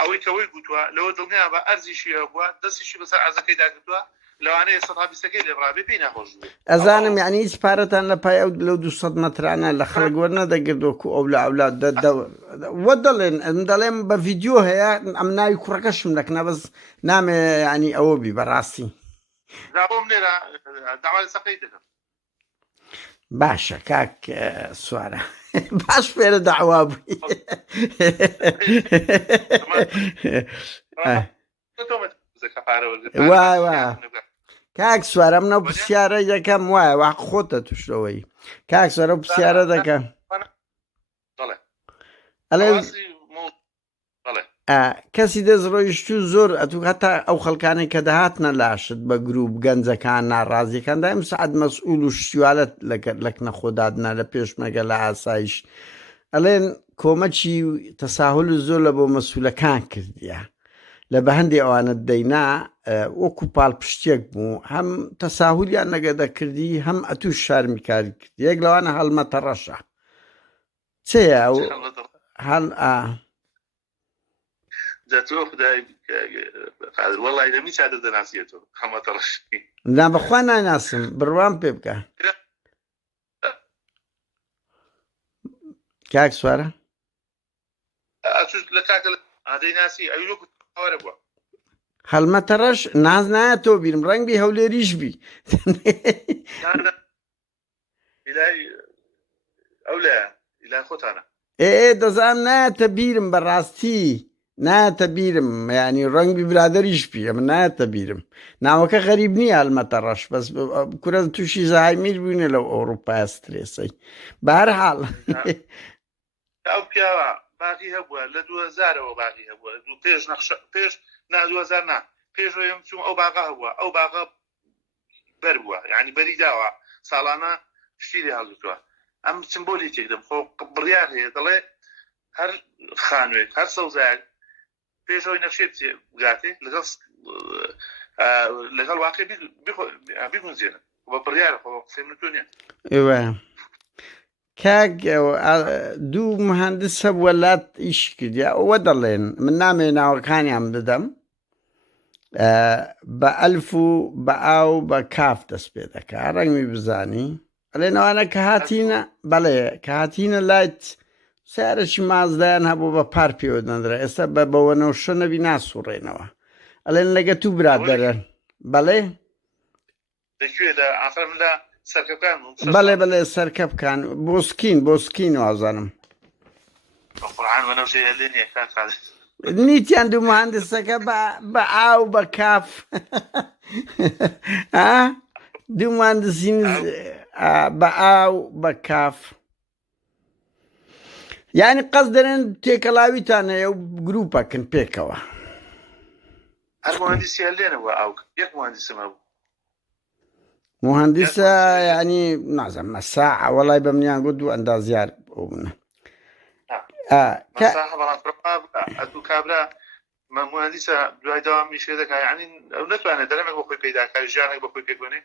ئەوەی کەوەی گوتووە لەوە دڵنیا بە ئەرزیشیە بووە دەستیشی بەسەر ئازەکەی داگرتووە لەوانەیە 120ەکەی لێڕابێ پێی ناخۆش بێ ئەزانم یعنی هیچ پارەتان لە پای ئەو لەو 200 مەترانە لە خەڵک وەرنەدەگردوەکو ئەو لە ئەولاد وە دەڵێن ئەم دەڵێم بە ڤیددیۆ هەیە ئەم ناوی کوڕەکەشم دەکنا بەس نامێ ینی ئەوە بی بەڕاستی داوام لێرە داوای سەقەی دەکەم باشە کاک سوارە باش فێرە داوا بووی وای وای کاک سوارە منە پرسیارە یەکەم وایە وا خۆتە توشەوەی کاک سوارە پرسیارە دەکەم ئەڵێ کەسی دەستڕۆیشتی و زۆر ئەتو هەتا ئەو خەڵکانێک کە دەهاتنە لاشت بە گروپ گەنجەکان ناڕازیەکان دایم سعد مەسئول و شتیوالەت لەک نەخۆدادنا لە پێشمەگە لە ئاسایش ئەڵێن کۆمەچی تەساهل زۆر لە بۆ مەسئولەکان کردیە لە بە هەندێک ئەوانت دەینا وەکو پاڵپشتێک بوو هەم تەساهولیان لەگە دەکردی هەم ئەتوو شارمی کاری کرد یەک لەوانە هەڵمەتە ڕەشە چێە هەڵ جاتۆ خدای وەڵای دەمی چادە دەناسیێتەوە هەمەتە ڕەشی نا بەخوا ناناسم بڕوان پێ بکە کاک سوارە لە کاکە ئادەی ناسی ئەوی وەرە بووە هەڵمەتە ڕەش ناز نایە تۆ بیرم ڕەنگبی هەولێریش بی ئەو لە ئیلای خۆتانە دەزانم نایەتە بیرم بەڕاستی نایەتە بیرم ینی ڕەنگبی برادەریش بی ئەمە نایەتە بیرم ناوەکە غەریب نییە هەڵمەتە ڕەش بەس کورە تووشی زاهایمیر بووینە لەو ئەوروپای سترێسەی بەهەرحاڵ ئەو پیاوە باقی هەبووە لە 2000ەوە باقی هەبووە دوو پێش نا 2000 نا پێشۆیم چوم ئەو باغا هەبووە ئەو باغا بەر بووە یعنی بەری داوە ساڵانە شتیری هەڵگرتووە ئەم سمبۆلی تێکدەم خۆ بڕیار هەیە دەڵێ هەر خانوێک هەر سەوزایك پێشەوەی نەخشێ بگاتێ لەگەڵ واقع بیگونجێنن بە بڕیارە خۆ قسەی من تۆ نییە ئێوە کاک دوو مهندس هەبووە لات ئیش کردیا ئەوە دەڵێن من نامێ ناوەکانیان بدەم بە ئەلف و بە ئاو بە کاف دەست پێ دەکا ڕەنگمی بزانی ئەلێنەوانە کە هاتینە بەڵێ کە هاتینە لایت سیارەی مازدایان هەبوو بە پار پێوە دەندرا ئێستا بە بەوەنەوشە نەبی ناسوڕێنەوە ئەلێن لەگە تو برادەرن بەڵێ لەکوێ لە ئافرم لە سەرکەکان بەڵێ بەڵێ سەرکە بکان بۆسکین وازانم قورعان وەنەوشەیە لێ نییە کاک نیتیان دوو مهندسەکە بە ئاو بە کاف دوو مهندسین بە ئاو بە کاف یعنی قەس دەرێن تێکەڵاویتان هەیە و گروپەکن پێکەوە هەر مهندسیان لێنەوە ئاو یەک مهندسمە بوو مهندسە ینی نازم مەساع وەڵای بە منیان گوت دوو ئەندازیار بوونە ئەدوو کابرا مهندسە دوای داوامی شێ دەکات ینی ئەو نتوانێت دەرەمێک بۆ خۆی پەیداکاری ژیانێک بە خۆی پێکوێنێ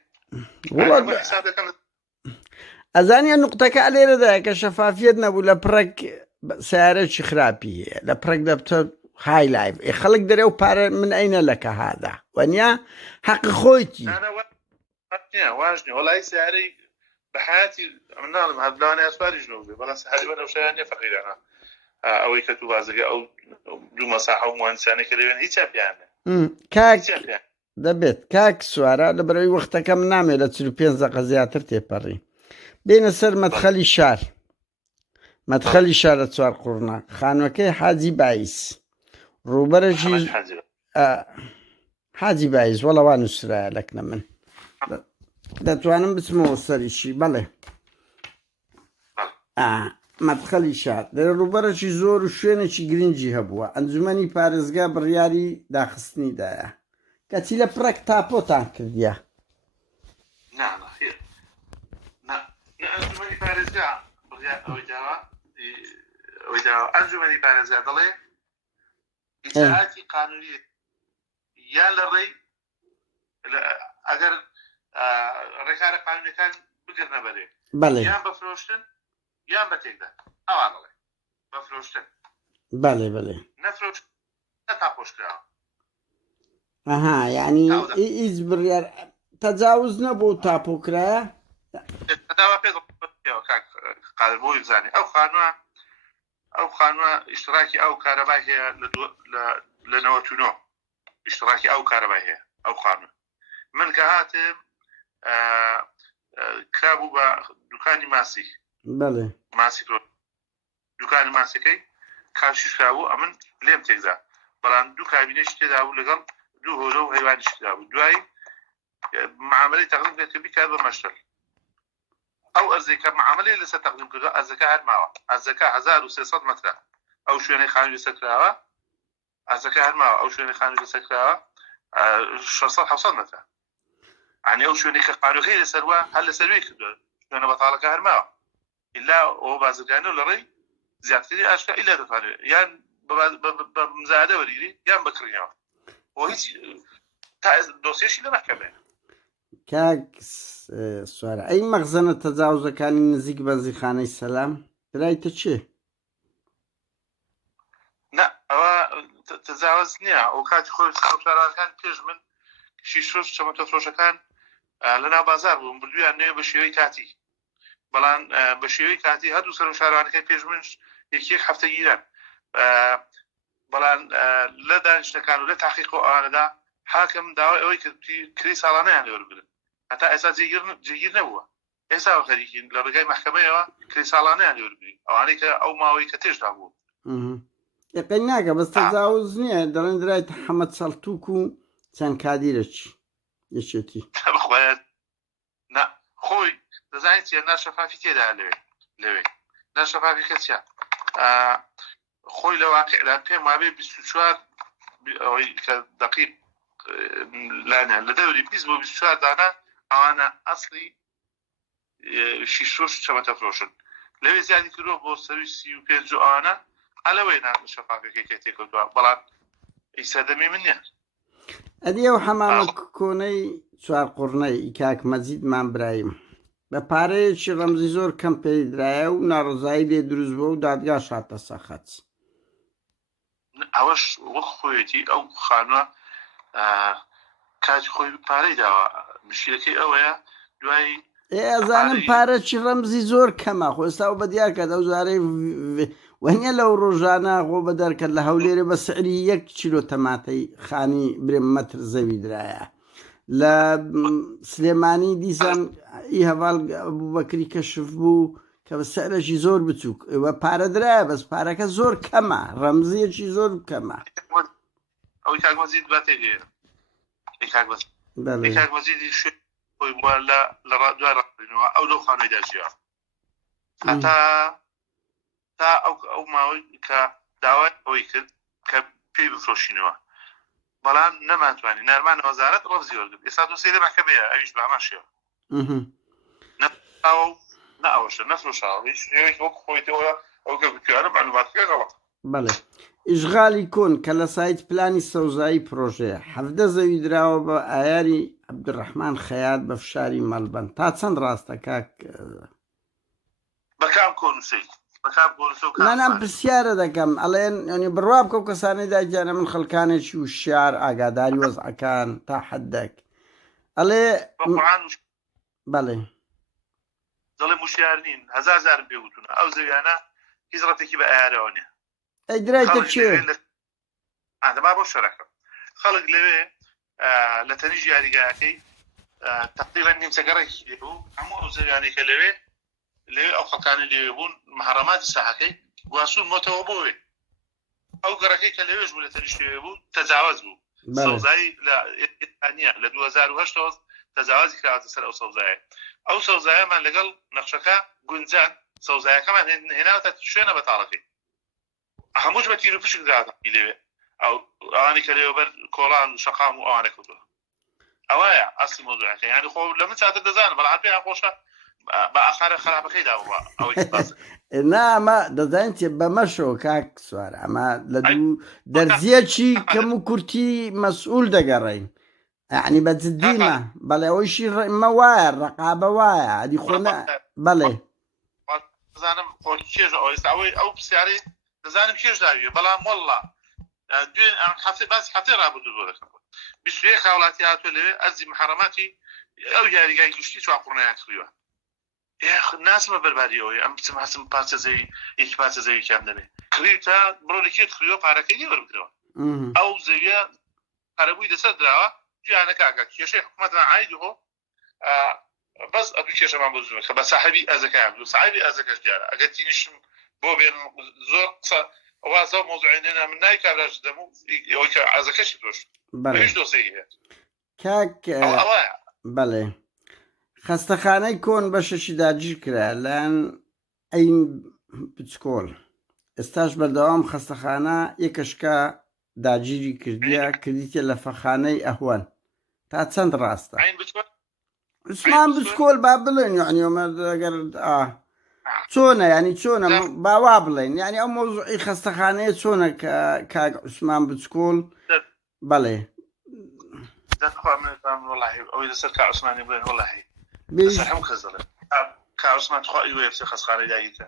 ئەزانیە نوقتەکە لێرەدایە کە شەفافیت نەبوو لە پڕێک سیارەکی خراپی هەیە لە پڕێک دەبتە های لایف خەڵک دەرێ و پارە من ئەینە لە کە هادا وەنیا حەقی خۆیتی واژنی وڵی سیارەی بە حیاتی مناڵم هەبلانە ئەسواری ژنۆ بێ بەڵام سەحری بەنەوشیان نیە فەقیرانە ئەوەی کە تو بازەکە ئەو دوو مەساحە و مهندسانەی کە لەوێن هیچ پیانە دەبێت کاک سوارە لە بەرەوەی وەختەکەم نامێت لە 45 دقیقە زیاتر تێپەڕی بێنە سەر مەدخەلی شار مەدخەلی شار لە چوار قوڕنا خانوەکەی حاجی باعیس ڕووبەرەشی حاجی باعیس وەڵەوان نووسرایە لەکنە من دەتوانم بچمەوە سەریشی بەڵێ مەدخەلی شار لە ڕووبەرەشی زۆر و شوێنێکی گرنگی هەبووە ئەنجومەنی پارێزگا بڕیاری داخستنیدایە کەچی لە پڕێک تاپۆتان کردیە ئەنجومەنی پارێزگا ئەنجومەنی پارێزگا دەڵێ ئیجراعاتی قانونی یان لە ڕێی ئەگەر ڕێکارە قانونیەکان بگرنە بەرێ یان بەفرۆشتن یان بە تێکدا ئەوان دەڵێ بەفرۆشتن بەڵێ نەفرۆشت نەتاپۆشکراوە ئەها یعنی هیچ بڕیار تەجاوز نەبوو تاپۆکرایە داوا پێ قادربووی بزانێ ئەو خانووە ئیشتراکی ئەو کارەبای هەیە لە 99 ئیشتراکی ئەو کارەبای هەیە ئەو خانووە من کە هاتم کرابوو بە دوکانی ماسی بەڵێ ماسی دوکانی ماسەکەی کاشیش کرابوو ئەمن لێم تێکدا بەڵام دوو کابینەش تێدا بوو لەگەڵ دوو هۆزە و هەیوانیش تێدا بوو دوای معاملەی تەقدیم کرد کە بیکات بە مەشتەل ئەو ئەرزەکە معاملەی لەسەر تەقدیم کردو ئەرزەکە هەر ماوە ئەرزەکە 1300 مەترە ئەو شوێنەی خانووی لەسەر کراوە ئەرزەکە هەر ماوە ئەو شوێنەی خانووی لەسەر کراوە 600 مەترە عنی ئەو شوێنەی کە قانونەکەی لەسەر وە هەر لەسەروی کردووە شوێنە بەتاڵەکە هەر ماوە ئیلا ئەوە بازرگانە و لە ڕێی زیاتری ئاشکا ئیلا دەتوانێت یان بە مزایدە وەرگری یان بکڕینەوە بۆ هیچ دۆسیەشی لە مەحکەمەیە کاک سوارە ئەی مەخزنە تەجاوزەکانی نزیک بەنزیخانەی سەلام برایتە چێ؟ نه ئەوە تەجاوز نییە ئەو کاتی خۆی خەوشارەکان پێش من شیشۆش چەمەتە فرۆشەکان لەناو بازار بووم بردویان نوێ بە شێوەی کاتی بەڵام بە شێوەی کاتی هەردوو سەر و شارەوانەکەی پێش من یەکیەک هەفتە گیران بەڵام لە دانیشتەکان و لە تاقیق و ئەوانەدا حاکم داوای ئەوەی کردی ساڵانەیان لێوەرگرن هەتا ئێستا جێگیر نەبووە ئێستا خەریکین لە ڕێگای مەحکەمەیەوە کردی ساڵانەیان لێوەرگری ئەوانەی کە ئەو ماوەی کە تێشدا بوو یقین ناکە بەس تەجاوز نییە دەڵێن درای حەمەد سەڵتوک و چەند کادیرەچی یەکێتی نه خۆی دەزانیت چیە ناشەفافی تێدا لەوێ ناشەفافی کە چیە خۆی لە واقعدا پێم وابێ 24 ئەوەی کە دقیق لانە لە دەوری 20 بۆ 24 دانە ئەوانە ئەسڵی شیشۆش چەمەتە فرۆشن لەوێ زیادی کردووە بۆ سەروی 35 ئەوانە ئەلەوەی شەفافەکەی کە تێکەوتووە بەڵام ئیسادەمی من نییە ئەدی ئەو حەمامە کۆنەی چوار قوڕنەی کاک مەجیدمان برایم بە پارەیەکی ڕەمزی زۆر کەم پێی درایە و ناڕزایی لێ دروست بووە و دادگا شاتە سەخەت ئەوەش وەک خۆیەتی ئەو خانووە کاتی خۆی پارەی داوە مشکلەکەی ئەوەیە دوای ئەزانم پارەی ڕەمزی زۆر کەمە خۆ ئێستا و بە دیار کە ئەو زارەی وەنیە لەو ڕۆژانە خۆ بە دەرکرد لە هەولێرە بە سعری 1 کیلۆ تەماتەی خانی برێم مەتر زەوی درایە لە سلێمانی دیسان ئی هەواڵ بەکری کەشف بوو کە بە سعرەشی زۆر بچووک وە پارە درایە بەس پارەکە زۆر کەمە ڕەمزیەکی زۆر کەمە ئەوی کاکمەزید باتێگەێنە کاکمەزیدی شوێ خۆی بووە لە دوای ڕاستینەوە ئەو لەو خانەی داژیوە تا ئەو ماوەی کە داوای ئەوی کرد کە پێی بفرۆشینەوە بەڵام نەماتوانی نەرمانە وەزارەت ڕەمزی وەرگرت ئێستا دۆ سێ دەماکە بێ ئەویش بە هەمان شێوە نەئەوەشە نەفرۆشاوە هیچ شێوەیەکی وەکو خۆیتەوە ئەو کە بتوانە معلوماتەکە غەڵەت بەڵێ ئیشغالی کۆن کە لە سایت پلانی سەوزایی پرۆژەیە 17 زەوی دراوە بە ئایاری عەبدوڕەحمان خەیات بە فشاری مەڵبەند تا چەند ڕاستە کاک بەکام کۆنووسیت منم پرسیارە دەکەم ئەڵێن ینی بڕوا بکە و کەسانی داگیانە من خەڵکانێکی وشیار ئاگاداری وەزعەکان تا حەدێک ئەڵێ بەڵێ دەڵێ وشیار نین هەزار جارم پێوتونە ئەو زەویانە هیچ ڕەتێکی بە ئایارەوە ئەی درایتە چێ دەبا بۆ شەرەکە خەڵک لەوێ لە تەنیژ یاریگایەکەی تقریبا نیمچەگەڕێکی لێبوو هەموو ئەو زەویانەی کە لەوێ ئەو خەڵکانی لێوێ بوون محرەماتی ساحەکەی گواسوون مۆتەوە بۆوێ ئەو گەڕەکەی کە لەوێش بوو لە تەنیش لێوێ بوو تەجاوز بوو سەوزایی لە ئێستانیە لە 2008 تەجاوزی کراوەتە سەر ئەو سەوزایە ئەو سەوزایەمان لەگەڵ نەخشەکە گونجان سەوزایەکەمان هێناوەتە شوێنە بەتاڵەکەی هەمووش بە تیر و پشک داتی لێوێ ئەو ئەوانی کە لێوەبەر کۆڵان شەقام و ئەوانە کردووە ئەوەیە ئەسڵی مۆزوعەکە یعنی خۆ لە من چاتر دەزانم بەڵام پێیان خۆشە بە ئاخارە خراپەکەی داوە ئەمە دەزانێت بەمەشەوە کاک سوارە ئەمە لە دوو دەرزیەکی کەم و کورتی مەسئول دەگەڕین یعنی بە جددیمە بەڵێ ئەویشی مە وایە ڕقابە وایە ئەدی خۆنە بەڵێ دەزانم خۆکێژ ئەوەی ئەو پرسیارەی دەزانم کێش داویە بەڵام وەڵڵا دوێن هەفتەی باسی هەفتەی ڕابردوو بۆ دەکەم 21 خاوڵاتی هاتووە لەوێ ئەرزی محرەماتی ئەو یاریگای گشتی چواقڕنەیان کڕیوە ناسمە بەرباریەوەی ئەم بچم هەستم پارچە زەوی یەکی پارچە زەوییان دەبێت کڕی تا بڕۆلێکێت کڕیوە پارەکەی لێ وەرگرەوە ئەو زەویە پارەبووی دەسەر درراوە تویانە کاکە کێشەی حکوومەتمان عایدی هۆ بەس ئەو کێشەمان بزومە کە بە ساحەبی ئەزەکەیان بوو ساحەبی ئەزەکەش دیارە ئەگەر تینیشم بۆ بێن زۆر قسە ئەوازە مۆزوعێنێنە من نای کابراش دەموو ئەوەی کە ئازەکەشی تۆش هیچ دۆسەی هەیە کاک بەڵێ خەستەخانەی کۆن بەشەشی داگیر کرا لەن ئەین بچکۆڵ ئێستاش بەردەوام خەستەخانە یەکەشکە داگیری کردیە کردیتە لە فەخانەی ئەهوەن تا چەند ڕاستە عوسمان بچکۆڵ با بڵێن یعنی ئەگەر چۆنە ینی چۆنە باوا بڵێن یعنی ئەو مۆزوعی خەستەخانەیە چۆنە کاک عوسمان بچکۆڵ بەڵێ ئەوەی لەسەر کا عوسمانی بڵێن وەڵاهی هەموو کەس دەڵێن کا عوسمان خۆی وێ بچێ خەستەخانەی داگیرکە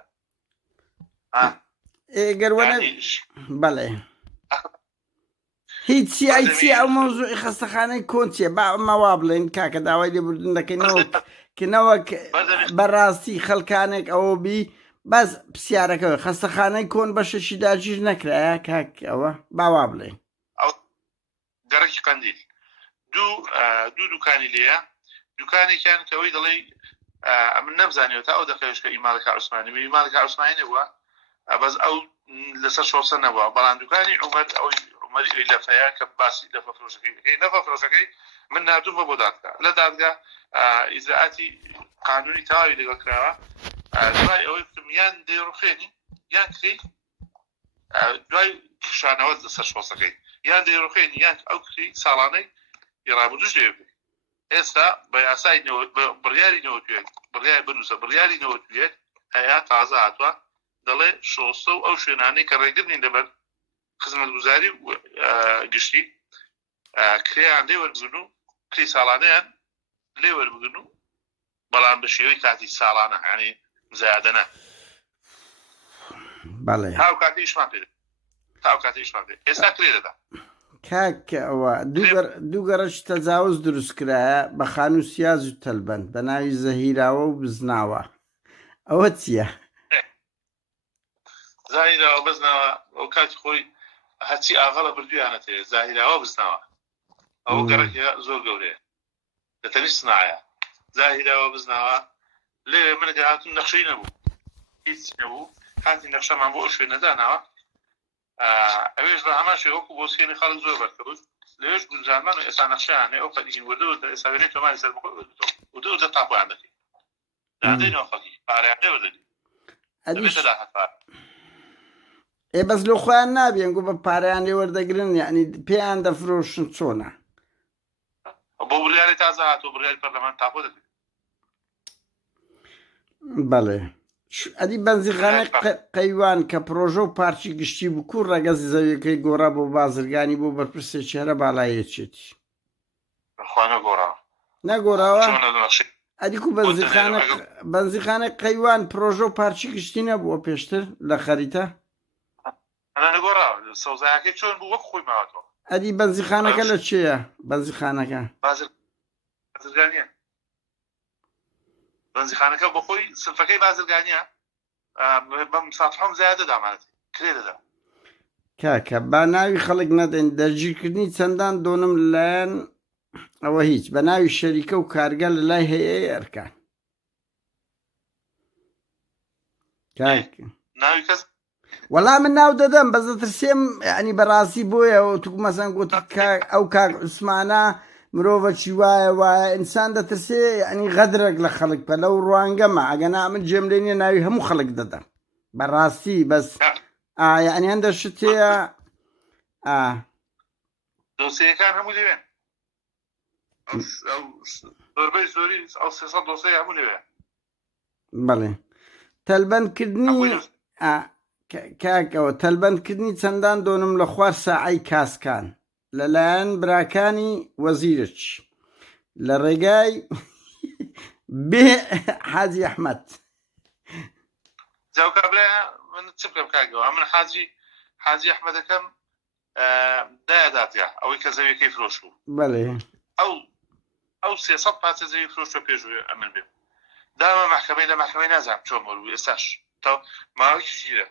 ئێگەروەنە بەڵێ هیچی ئەیچی ئەو مۆزوعی خەستەخانەی کۆن چیە با مەوا بڵێن کاکە داوای لێبوردن دەکەینەوە کەنەوەک بەڕاستی خەڵکانێک ئەوە بی باز پرسیارەکەوە خەستەخانەی کۆن بەشەشی داگیر نەکرایە کاک ئەوە باوا بڵێن گەڕێکی قەندیل دوو دوکانی لێیە دوکانێکیان کەەوەی دەڵێ من نەمزانێت تا ئەو دەکەوێت کە ئیماڵەکە عوسمانی ئیماڵەکە عوسمانی نەبووە بەس ئەو لەسەر شۆسە نەبووە بەڵام دوکانی عومەر ئەوەی عومەری لەفەیە کە باسی لەفەفرۆشەکەی نەفەفرۆشەکەی من نردوومە بۆ دادگا لە دادگا ئیجراعاتی قانونی تەواوی لەگەڵ کراوە دوای ئەوەی یان دەیڕوخێنی یان کڕی دوای کشانەوە لەسەر شۆسەکەی یان دەیڕوخێنی یان ئەو کڕی ساڵانەی ڕابردوش لێ بێت ئێستا بە یاسای بڕیاری نەوەتوێت بڕیای بنووسە بڕیاری نەوەتوێت هەیە تازە هاتووە دەڵێ شۆستە و ئەو شوێنانەی کە ڕێگرنی لەبەر خزمەتگوزاری گشتی کریان لێ وەربگرن و کری ساڵانەیان لێ وەربگرن و بەڵام بە شێوەی کاتی ساڵانە ینی زیادەنە بەڵێ هاو کاتی ئیشمان پێ هاو کاتی ئیشمان پێ ئێستا کرێ دەدا کاک ئەوە دوو گەڕەش تەجاوز دروست کرایە بە خانووسیاز و تەلبەند بە ناوی زەهیراوە و بزناوە ئەوە چییە؟ زاهیراوە بزناوە ئەو کاتی خۆی هەچی ئاغەڵە بردویانەتێ زاهیراوە بزناوە ئەو گەڕێکە زۆر گەورەیە دەتەنیش سنایە زاهیراوە بزناوە لێوێ منەکە هاتون نەخشەی نەبوو هیچ نەبوو کاتی نەخشەمان بۆ شوێنەداناوە ئەوێش بە هەمان شێ وەکو بۆسکێنی خەڵک زۆر بەرکەوت لەوێش گونجانمان و ئێستا نەخشەیانێ ئەو قەدیگین وردەوە ئێستا وێنەی تۆمانی سەر بخۆی وردە تاقۆیان دەکەی دادەینەوە خەڵکی پارەیان لێ وەردەدی بەس لە خۆیان نابێن گو بە پارەیان لێ وەردەگرن یعنی پێیان دەفرۆشن چۆنە بۆ بڕیاری تازە هاتۆ بڕیاری پەرلەمان تاقۆ دەکەی بەڵێ ئەدی بەنزیخانە قەیوان کە پرۆژە و پارچی گشتی بکوو ڕەگەزی زەویەکەی گۆڕا بۆ بازرگانی بۆ بەرپرسێکی هەرە باڵایەچێتی نەگۆڕاوە ئەدیکو بەنزیخانە قەیوان پرۆژە و پارچی گشتی نەبووە پێشتر لە خەریتە سەوزایەکەی چۆن بوو وەک خۆی ماوەتەوە ئەدی بەنزیخانەکە لە چێیە بەنزیخانەکە بازرگانیە بەنزیخانەکە بە خۆی سنفەکەی بازرگانیە بەم ساتحۆم زیادە دامانێت کرێ دەدا کاکە با ناوی خەڵک نەدەین دەرگیرکردنی چەندان دۆنم لەلایەن ئەوە هیچ بە ناوی شەریکە و کارگە لە لای هەیە ئەرکان ناوی کەس وەڵام من ناو دەدەم بەس دەترسێم ینی بەڕاستی بۆیە توک مەسەن گوت ئەو کاک عوسمانە مرۆڤەکی وایە ئینسان دەترسێ ینی غەدرێک لە خەڵک پە لەو ڕوانگەمە ئەگەنا من جێم لێ نیە ناوی هەموو خەڵک دەدەم بەڕاستی بەس ینی هەندە شتەیە دۆسیەکان هەموو لێوێن زۆربەی زۆری ئەو 300 دۆسەی هەموو لێوێ بەڵێ تەلبەندکردنی کاکەوە تەلبەندکردنی چەندان دۆنم لە خوار ساعەی کاسکان لەلایەن براکانی وەزیرچ لە ڕێگای بێ حاجی ئەحمەد جاوکابرا من چ بکەم کاکەوە من حاجی ئەحمەدەکەم دایداتیا ئەوەی کە زەویەکەی فرۆش بوو بەڵێ ئەو 300 پارچە زەوی فرۆشە پێشوێ ئەمن بێ دامە محکەمەی لە محکەمەی نازانم چۆن وەربوو ئێستاش ماوەیەکی ژیرە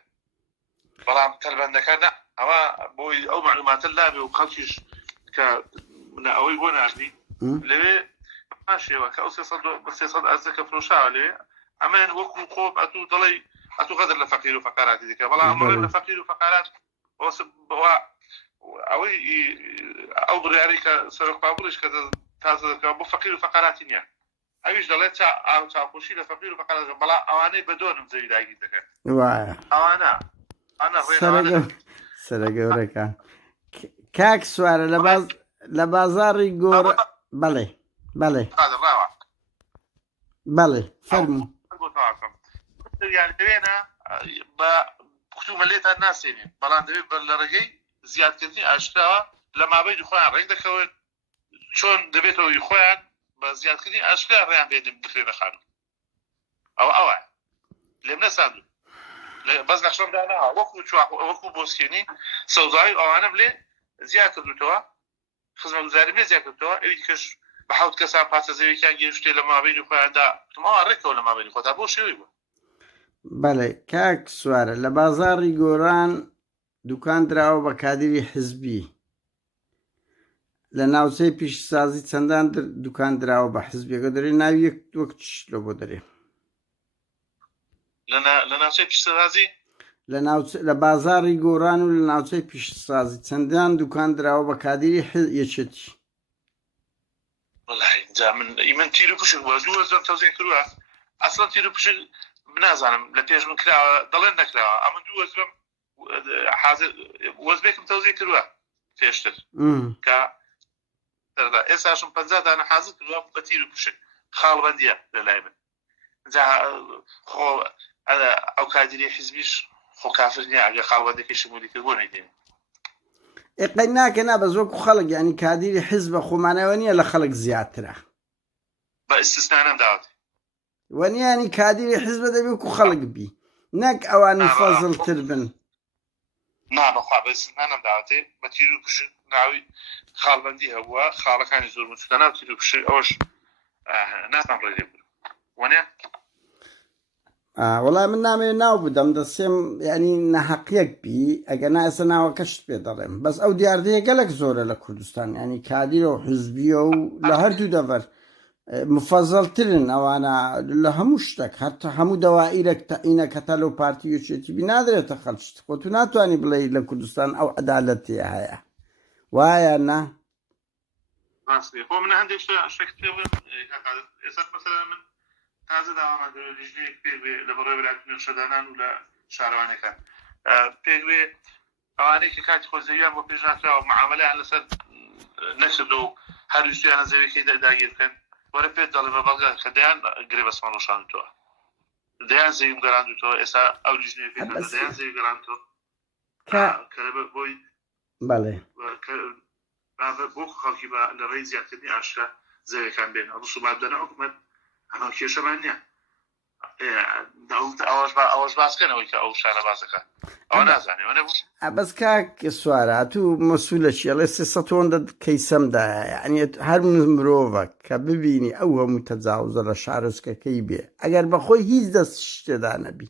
بەڵام تەلبەندەکە ئەوە بۆی ئەو معلوماتە لابێ و خەڵکیش کە ئەوەی بۆ ناردی لەوێ شێوە کە ئەو 300 ئەرزەکە فرۆشاوە لێ ئەمەن وەکو خۆب ئەتوو دەڵێ ئەتوو غەدر لە فەقیر و فەقاراتی دیکە بەڵام ئەمڕۆ لە فەقیر و فەقارات ئەوەی ئەو بڕیاری کە سەرۆکپابووریش کە تازە دەکەوە بۆ فەقیر و فەقاراتی نییە ئەویش دەڵێت چاوپۆشی لە فەقیر و فەقارات بەڵام ئەوانەی بە دۆنم زەوی داگیر دەکەن ئەوانە سەرە گەورەکان کاک سوارە لە بازاڕی گۆڕە بەڵێ فەرموو دەوێنە بە کوتومە لێتان ناسێنین بەڵام دەوێت بەر لە ڕێگەی زیادکردنی ئاشکراوە لە مابەی خۆیان ڕێک دەکەوێت چۆن دەبێتەوەی خۆیان بە زیادکردنی ئاشکرا ڕێیان بێنن بخرێنە خانوو ئەوە لێم نەساندوو بەس نەخشەمدانا وەکو بۆسکێنی سەوزایی ئەوانم لێ زیاد کردوتەوە خزمەتگوزاری لێ زیاد کردوتەوە ئەوی دیکەش بە 7 کەسان پارچە زەویەکیان گەیشتێ لە مابەی خۆیاندا تەواو ڕێکەوە لە مابەی خۆتا بۆ شێوەی بوو بەڵێ کاک سوارە لە بازاڕی گۆران دوکان دراوە بە کادری حزبی لە ناوچەی پیشسازی چەندان دوکان دراوە بە حزبیەکە دەرێ ناوی وەک لە بۆ دەرێ لە ناوچەی پیشسازی لە بازاڕی گۆران و لە ناوچەی پیشسازی چەندان دوکان دراوە بە کادری یەکێتی من تیر و پشک بووە دوو زۆر تەوزیع کردووە ئەسڵەن تیر و پشک بنازانم لە پێش من کراوە دەڵێن نەکراوە ئەمە دوو وەزبم وەزبێکم تەوزیع کردووە پێشتر کە ئێستاشم 50 دانە حازر کردووە بە تیر و پشک خاڵبەندیە لەلای من خۆ ئەو کادری حیزبیش خۆ کافر نییە ئەگە خاڵبەندەکەی شمولی کرد بۆ نەیدێن ئێقەی ناکەنا بە زۆر خەڵک ینی کادری حیزبە خۆمانەوە نییە لە خەڵک زیاترە بە ئیستیسنانم داوەتی وەنیانی کادری حیزبە دەبێت و خەڵک بی نەک ئەوانی فەزڵتر بن نابخوا بەسنانم داواتێ بە تیر و پشت ناوی خاڵبەندی هەبووە خاڵەکانی زۆر مچکە ناو تیر و پشت ئەوەش ناتان ڕێ لێ بوو وانێ وەڵام من نامێ ناو بدەم دەسێم ینی نەحەقیەک بی ئەگە ناسە ناوەکەشت پێ دەڵێم بەس ئەو دیاردەیە گەلک زۆرە لە کوردستان ینی کادیرە و حزبیە و لە هەردوو دەڤەر مفەزەڵترن ئەوانە لە هەموو شتێک هەتا هەموو دەوائیرێک تەعینەکەتە لەو پارتی و چێتی بی نادرێتە خەڵشت خۆ تو ناتوانانی بڵێ لە کوردستان ئەو عەدالەتێ هەیە وایە نا خۆ من هەندێک شتێک پێ بڵێم ئێستا مەسەلا من تازە داوامە لیژنەیەک پێ بێ لە بەڕێوە ویلایەتە نەخشەدانان و لە شارەوانەکان پێ بێ ئەوانەی کە کاتی خۆزەویان بۆ پێش ناکراوە معاملەیان لەسەر نەکردو و هەر ویستیانە زەویەکەی داگیر بکەن وەرە پێت دەڵێ بە بەڵگە کە دەیان گرێ بەسمان ڕۆشاندوتەوە دەیان زەویم گەڕاندوتەوە ئێستا ئەو لیژنەیە پێ دەیان زەوی گەڕاندوتەوە کە بۆی بەڵێ بۆ خەڵکی بە لە ڕێی زیاترنی ئاشکا زەویەکان بێن ڕسومات دەنە حکومەت ئەمە کێشەمان نییە ئەوەش باسکەنەوەی کە ئەو شارە بازەکە ئەوە نازانێ بەس کاک سوارە تو مەسوولە چیەڵێ 300 کەیسەمدایە یعنی هەر مرۆڤە کە ببینی ئەو هەموو تەجاوزە لە شارۆچکەکەی بێ ئەگەر بەخۆی هیچ دەست شتێدا نەبی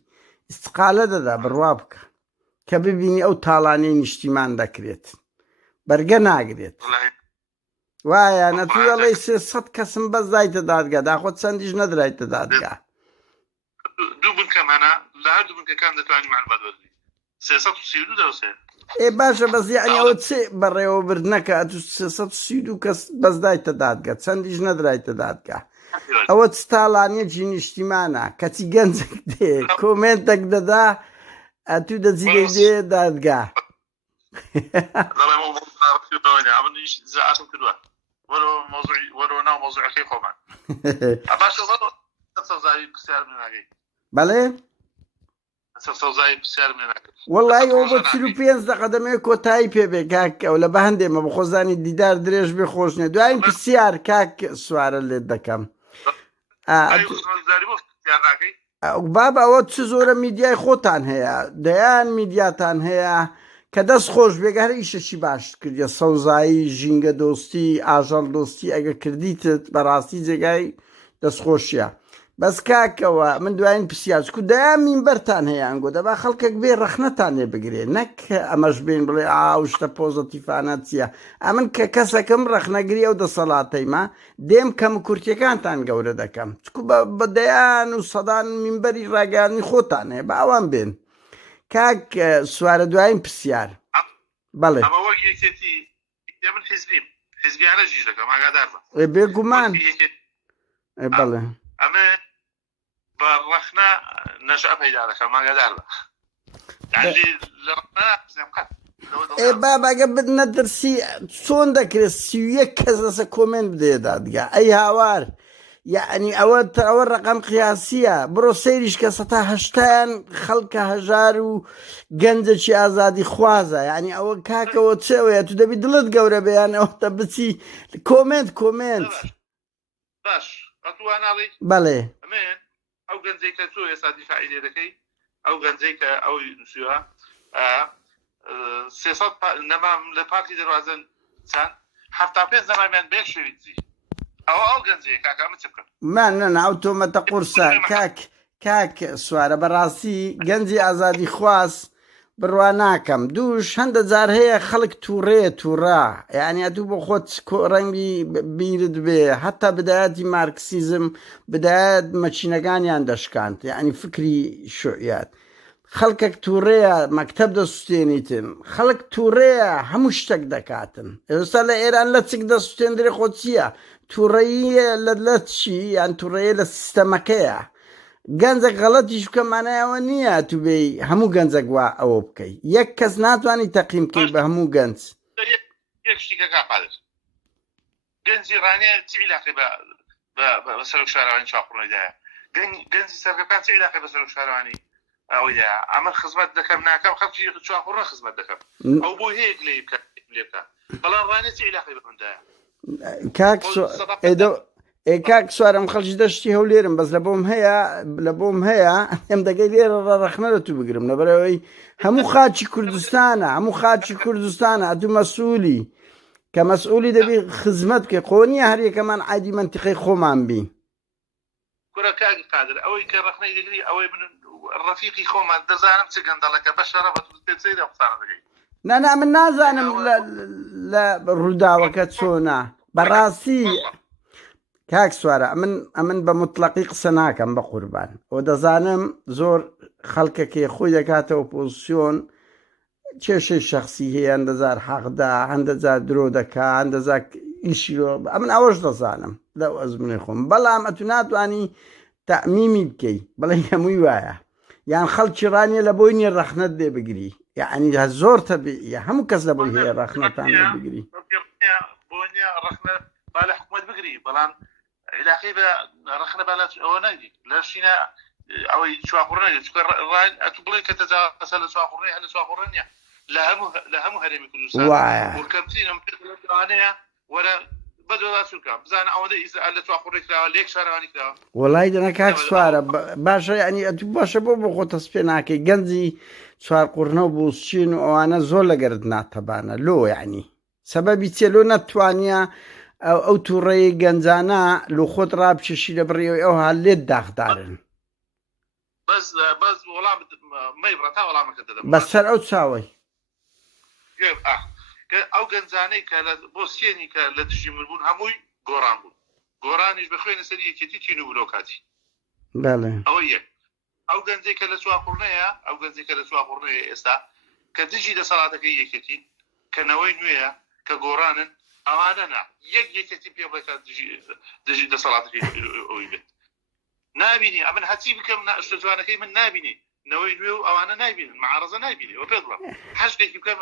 استقالە دەدا بڕوا بکە کە ببینی ئەو تاڵانەی نیشتیمان دەکرێت بەرگە ناگرێت وایە نەتووەڵی 300 کەسم بەس دایتە دادگا داخۆت چەندیش نەدرایتە دادگا دوو بنکەمانە لە هەر دوو بنکەکان دەتوانانی معلومات وەرگری 332 دەوسێ باشە بەس یعنی ئەوە چێ بەڕێوەبردنەکە تو 332 کەس بەس دایتە دادگا چەندیش نەدرایتە دادگا ئەوە چ تاڵانیەکی نیشتیمانە کەچی گەنجێک دێ کۆمنتێک دەدا ئەتوو دەجیرەی دێ دادگا زعاتم کردووە وەرەوە ناو مۆزوعەکەی خۆمان باشە سەوزایی پرسیار من ناگەی بەڵێ سەوزایی پرسیار من ناکرد وەڵی ئەو بە 45 دەقەدەمێ کۆتایی پێبێ کاک ئەو لە بە هەندێمە بە خۆزانی دیدار درێژ بێ خۆش نیە دوایین پرسیار کاک سوارە لێت دەکەم بابە ئەوە چ زۆرە میدیای خۆتان هەیە دەیان میدیاتان هەیە کە دەست خۆش بێگە هەر ئیشەشی باش کردە سەوزایی ژینگە دۆستی ئاژەڵ دۆستی ئەگە کردیتت بەڕاستی جێگای دەستخۆشیە بەس کاکەوە من دوایین پرسیارچکو دەیان مینبەرتان هەیە ئەنگۆ دەبا خەڵکێک بێ ڕەخنەتان لێ بگرێ نەک ئەمەش بێن بڵێ شتە پۆزەتیفانە چییە ئەمن کە کەسەکەم ڕەخنەگری ئەو دەسەڵاتەیمە دێم کەم کورتیەکانتان گەورە دەکەم چکو بە دەیان و سەدان مینبەری ڕاگەاندنی خۆتان هەیە بە ئەوان بێن کاک سوارە دوایین پرسیار بەڵێ من حیزبیانە ژیش دەکەم ئاگادار بە بێگومان بەڵێ ئەمە بە ڕەخنە نەشا پەیدا دەکەم ئاگادار بە باباگە بت نەترسی چۆن دەکرێت 31 کەس دەسە کۆمنت بدێ دادگا ئەی هاوار یعنی ئەوە ڕقم قیاسیە بڕۆ سەیریش کە 180 خەڵکە هەژار و گەنجێکی ئازادی خوازە یعنی ئەوە کاکەوە چێوەیە تو دەبی دڵت گەورە بەیان ئەوتە بچی کۆمنت باش ئەتواناڵی بەڵێ ئەو گەنجەی کە تۆ ئێستا دیفاعی لێ دەکەی ئەو گەنجەی کە ئەوی نووسیوە 300 نەمام لە پارتی دەواازن چەند 75 نەمامیان بێک شویتی ئەو گەنجەیە کاکەمە چ بکەم من نەناو تۆمەتە قورسە کاک سوارە بەڕاستی گەنجی ئازادی خواست بڕوا ناکەم دووش هەندە جار هەیە خەڵک تووڕا یعنی دوو بۆ خۆت ڕەنگی بیرت بێ هەتا بدایەتی مارکسیزم بدایەت مەچینەکانیان دەشکاند یعنی فکری شوعیات خەڵکێک تووڕەیە مەکتەب دەسوستێنیتن خەڵک تووڕەیە هەموو شتێک دەکاتن ئێستا لە ئێران لە چک دەسوستێندرێ خۆ چییە تووڕەیە لە چی یان تووڕەیە لە سیستەمەکەیە گەنجێک غەڵەتیش بکەمانایەوە نییە تو بێ هەموو گەنجێک وا ئەوە بکەی یەک کەس ناتوانانی تەقیم بکەی بە هەموو گەنج گەنجی ڕانێ چ عیلاقی بە سەر شارەوانی چاقڕۆیدایە گەنجی سەرکەکان چ عیلاقی بە سەر شارەوانی ئەوەیە ئەمە خزمەت دەکەم ناکەم خەڵکی چاقڕە خزمەت دەکەم ئەو بۆ هەیەک لێ بکە بەڵام ڕانێ چ عیلاقی بە مندایە کاک سوارم خەڵکی دەشتی هەولێرم بەس لە بۆم هەیە ئەم دەگەی لێرە ڕەخنە لە تو بگرم لەبەرەوەی هەموو خاچی کوردستانە ئەتو مەسئولی کە مەسئولی دەبی خزمەت بکەی قۆنیە هەر یەکەمان عادی منتیقەی خۆمان بین کورە کاکی قادر ئەوەی کە ڕخنەی دەگری ئەوەی من ڕەفیقی خۆمان دەزانم چ گەندەڵەکە بەشەرە بە پێچەی دەقسانە دەگەی نانا من نازانم لە ڕووداوەکە چۆنە بەڕاستی کاک سوارە ئەمن بە مطلقی قسە ناکەم بە قوربان ئەو دەزانم زۆر خەڵکەکێ خۆی دەکاتە ئۆپۆزیسیۆن کێشەی شەخسی هەیە هەندەزار حەقدا هەندەجار درۆ دەکا هەندەزار ئیشیۆ من ئەوەش دەزانم لەو ئەزمونەی خۆم بەڵام ئەتو ناتوانی تەعمیمی بکەی بڵێ هەمووی وایە یان خەڵکی ڕانیە لە بۆی نیە ڕەخنەت دێ بگری یعنی زۆر تەبیعیە هەموو کەس لە بۆی هەیە ڕەخنەتان لێ بگری بۆنیە ڕەخنە با لە حکومەت بگری بەڵام علاقەی بە ڕەخنە با ئەوە نەگری لەشینە ئەوەی چواقڕ نەگرێت ئەتو بڵێ کە تەجاوزە لە چواقڕێ هەر لە چواقڕ نییە لە هەموو هەرێمی کوردستان وەکەمترینم پێوانەیە وەرە بەدۆدا چونکە بزانە ئەوەندە ئیسرائیل لە چواقڕێ کراوە لێک شارەوانی کراوە وەڵای دەنا کاک سوارە باشە ینی ئەتو باشە بۆ خۆ تەسپێ ناکەی گەنجی چوارقڕنەوە بۆچین و ئەوانە زۆر لەگەرت ناتەبانە لۆ یعنی سەبەبی چێ لۆ نەتوانە ئەو تووڕێی گەنجانە لۆ خۆت ڕابچێشی لە بڕێەوەی ئەو هەال لێت داغدارن بەس وەڵام مەیبڕە تا وەڵامەکە دەدەم بەسەر ئەو چاوەی ئەو گەنجانەی کە بۆ سێنی کە لە دژی مربوون هەمووی گۆڕان بوون گۆڕانیش بە خوێنە سەری یەکێتی تین و بلۆکاتی ئەوە یەک ئەو گەنجەی کە لە چواقڕنەیە ئەو گەنجی کە لە چواقڕنەیە ئێستا کە دژی دەسەڵاتەکەی یەکێتی کەنەوەی نوێیە کە گۆڕانن ئەوانە نا یەکێتی پێ بڵێ دژی دەسەڵاتەکەی ئەوی بێت نابینی ئەمن هەچی بکەم شتە جوانەکەی من نابینی نەوەی نوێ و ئەوانە نایبینن معارەزە نایبینی وە پێ بڵێم هەشتێکی بکەم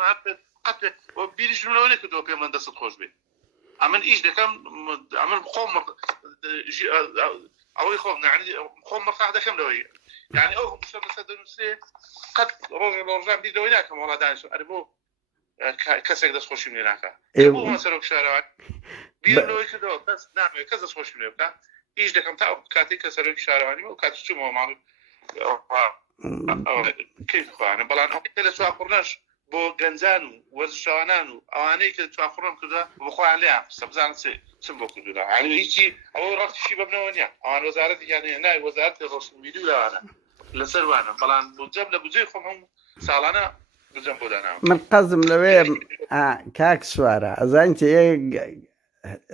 قەت بیریشم لەوە نەکردەوە پێم من دەست خۆش بێت ئەمن ئیش دەکەم ئەمن خۆم ئەوەی خۆم خۆم مەرتاح دەکەم لەوەی یعنی ئەو شتە بەسەر دەنووسێ قەت ڕۆژان بیردەوەی ناکەم وەڵا دانیش ئەرێ بۆ کەسێک دەست خۆشیم لێ ناکە بۆ مەسەرۆک شارەوە بیرەوەی کردەوە کەس نامێت کەس دەست خۆشیم لێ بکە هیچ دەکەم تا کاتێک کە سەرۆکی شارەوانی و کاتی چوومەوە ماڵ کەیفخواانە بەڵام ئەوەی لە چواقڕنەش بۆ گەنجان و وەرزشەوانان و ئەوانەی کە چواقڕم کردە بخۆیان لێیان بزانن چم بۆ کردودا هیچی ئەوە ڕەفتشی بەبنەوە نییە ئەوان وەزارەتی یانێ نای وەزارەتی ڕۆشنبیری و لەوانە لەسەر وانە بەڵام بجەم لە بجێ خۆم هەموو ساڵانە بجەم بۆ داناوە من قەزم لەوێ کاک سوارە ئەزانین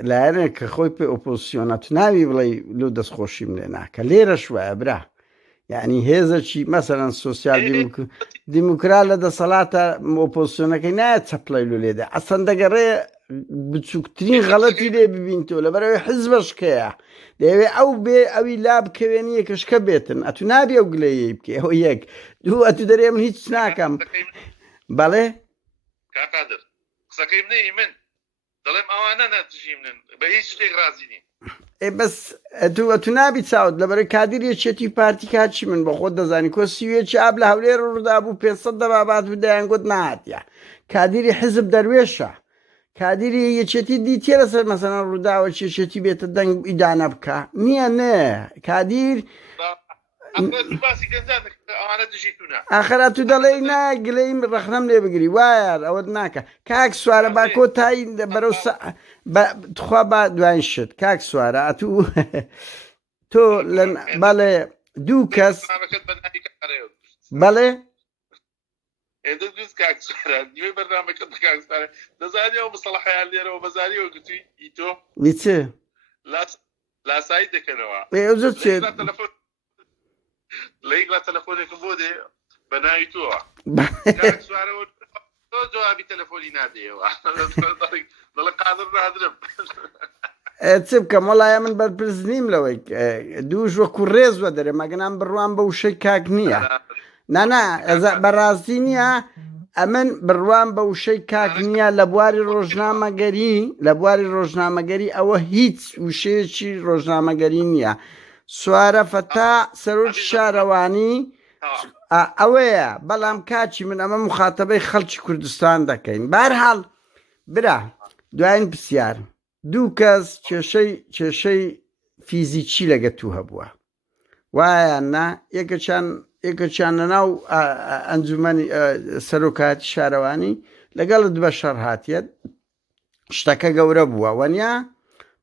لایەنێک کە خۆی پێ ئۆپۆزیسیۆنە تو ناوی بڵێ لۆ دەستخۆشیم لێ ناکە لێرەش وایە برا یعنی هێزەکی مەسەرەن سۆسیال دیموکرات لە دەسەڵاتە ئۆپۆزیسیۆنەکەی نایە چەپڵی لۆ لێدا ئەسەن دەگەڕێ بچووکترین غەڵەتی لێ ببین تۆ لەبەرەوەی حزبەشکەیە دەیەوێ ئەو بێ ئەوی لا بکەوێنی یەکەشکە بێتن ئەتو نابێ ئەو گلەیە بکە ئەوە یەک دوو ئەتو دەرێ من هیچ ناکەم بەڵێ کاقادر قسەکەی منەی من دەڵێم ئەوانە نەتژی منن بە هیچ شتێک رازینی بەس تو نابی چاوت لەبەرەوەی کادر یەکێتی پارتی کاچی من بە خۆت دەزانی کۆ سیوێکی ئاب لە هەولێر ڕوودا بوو 500 دەبابات و دەیانگوت نهاتیە کادری حزب دەروێشە کادری یەکێتی دیتێ لەسەر مەسەڵەن ڕووداوە یەکێتی بێتە دەنگ ئیدانە بکە نییە نێ کادیر ئاخرا تو دەڵێ ناگلەی ڕەخنەم لێ بگری وایە ئەوەت ناکە کاک سوارە با کۆتایی بەرەو تخوا با دوایین شت کاک سوارە ئەتوو تۆ بەڵێ دوو کەس بەڵێ دەزانانی ئەو مستەڵەحیان لێرەوە بەزاریەوە گوتووی ئیتۆ ویچێ لاسایی دەکەنەوە لەیک لە تەلەفۆنێکم بۆ دێ بە ناوی تۆوە تۆ جوابی تەلەفۆنی نادێەوە دەڵە قادر نادرم چ بکەم وەڵایە من بەرپرس نیم لەوەی دووش وەکو ڕێز وە دەرێ مەگەنام بڕوان بە وشەی کاک نییە نانا بەڕاستی نییە ئەمن بڕوان بە وشەی کاک نییە لە بواری ڕۆژنامەگەری ئەوە هیچ وشەیەکی ڕۆژنامەگەری نییە سوارە فەتا سەرۆکی شارەوانی ئەوەیە بەڵام کاچی من ئەمە مخاتەبەی خەڵکی کوردستان دەکەین بەرحاڵ برا دوایین پرسیار دوو کەس کێشەی فیزیکی لەگەتوو هەبووە وایاننا یەکەچیان لەناو ئەنجومەنی سەرۆکاتی شارەوانی لەگەڵت بەشەر هاتیەت شتەکە گەورە بووە وەنیا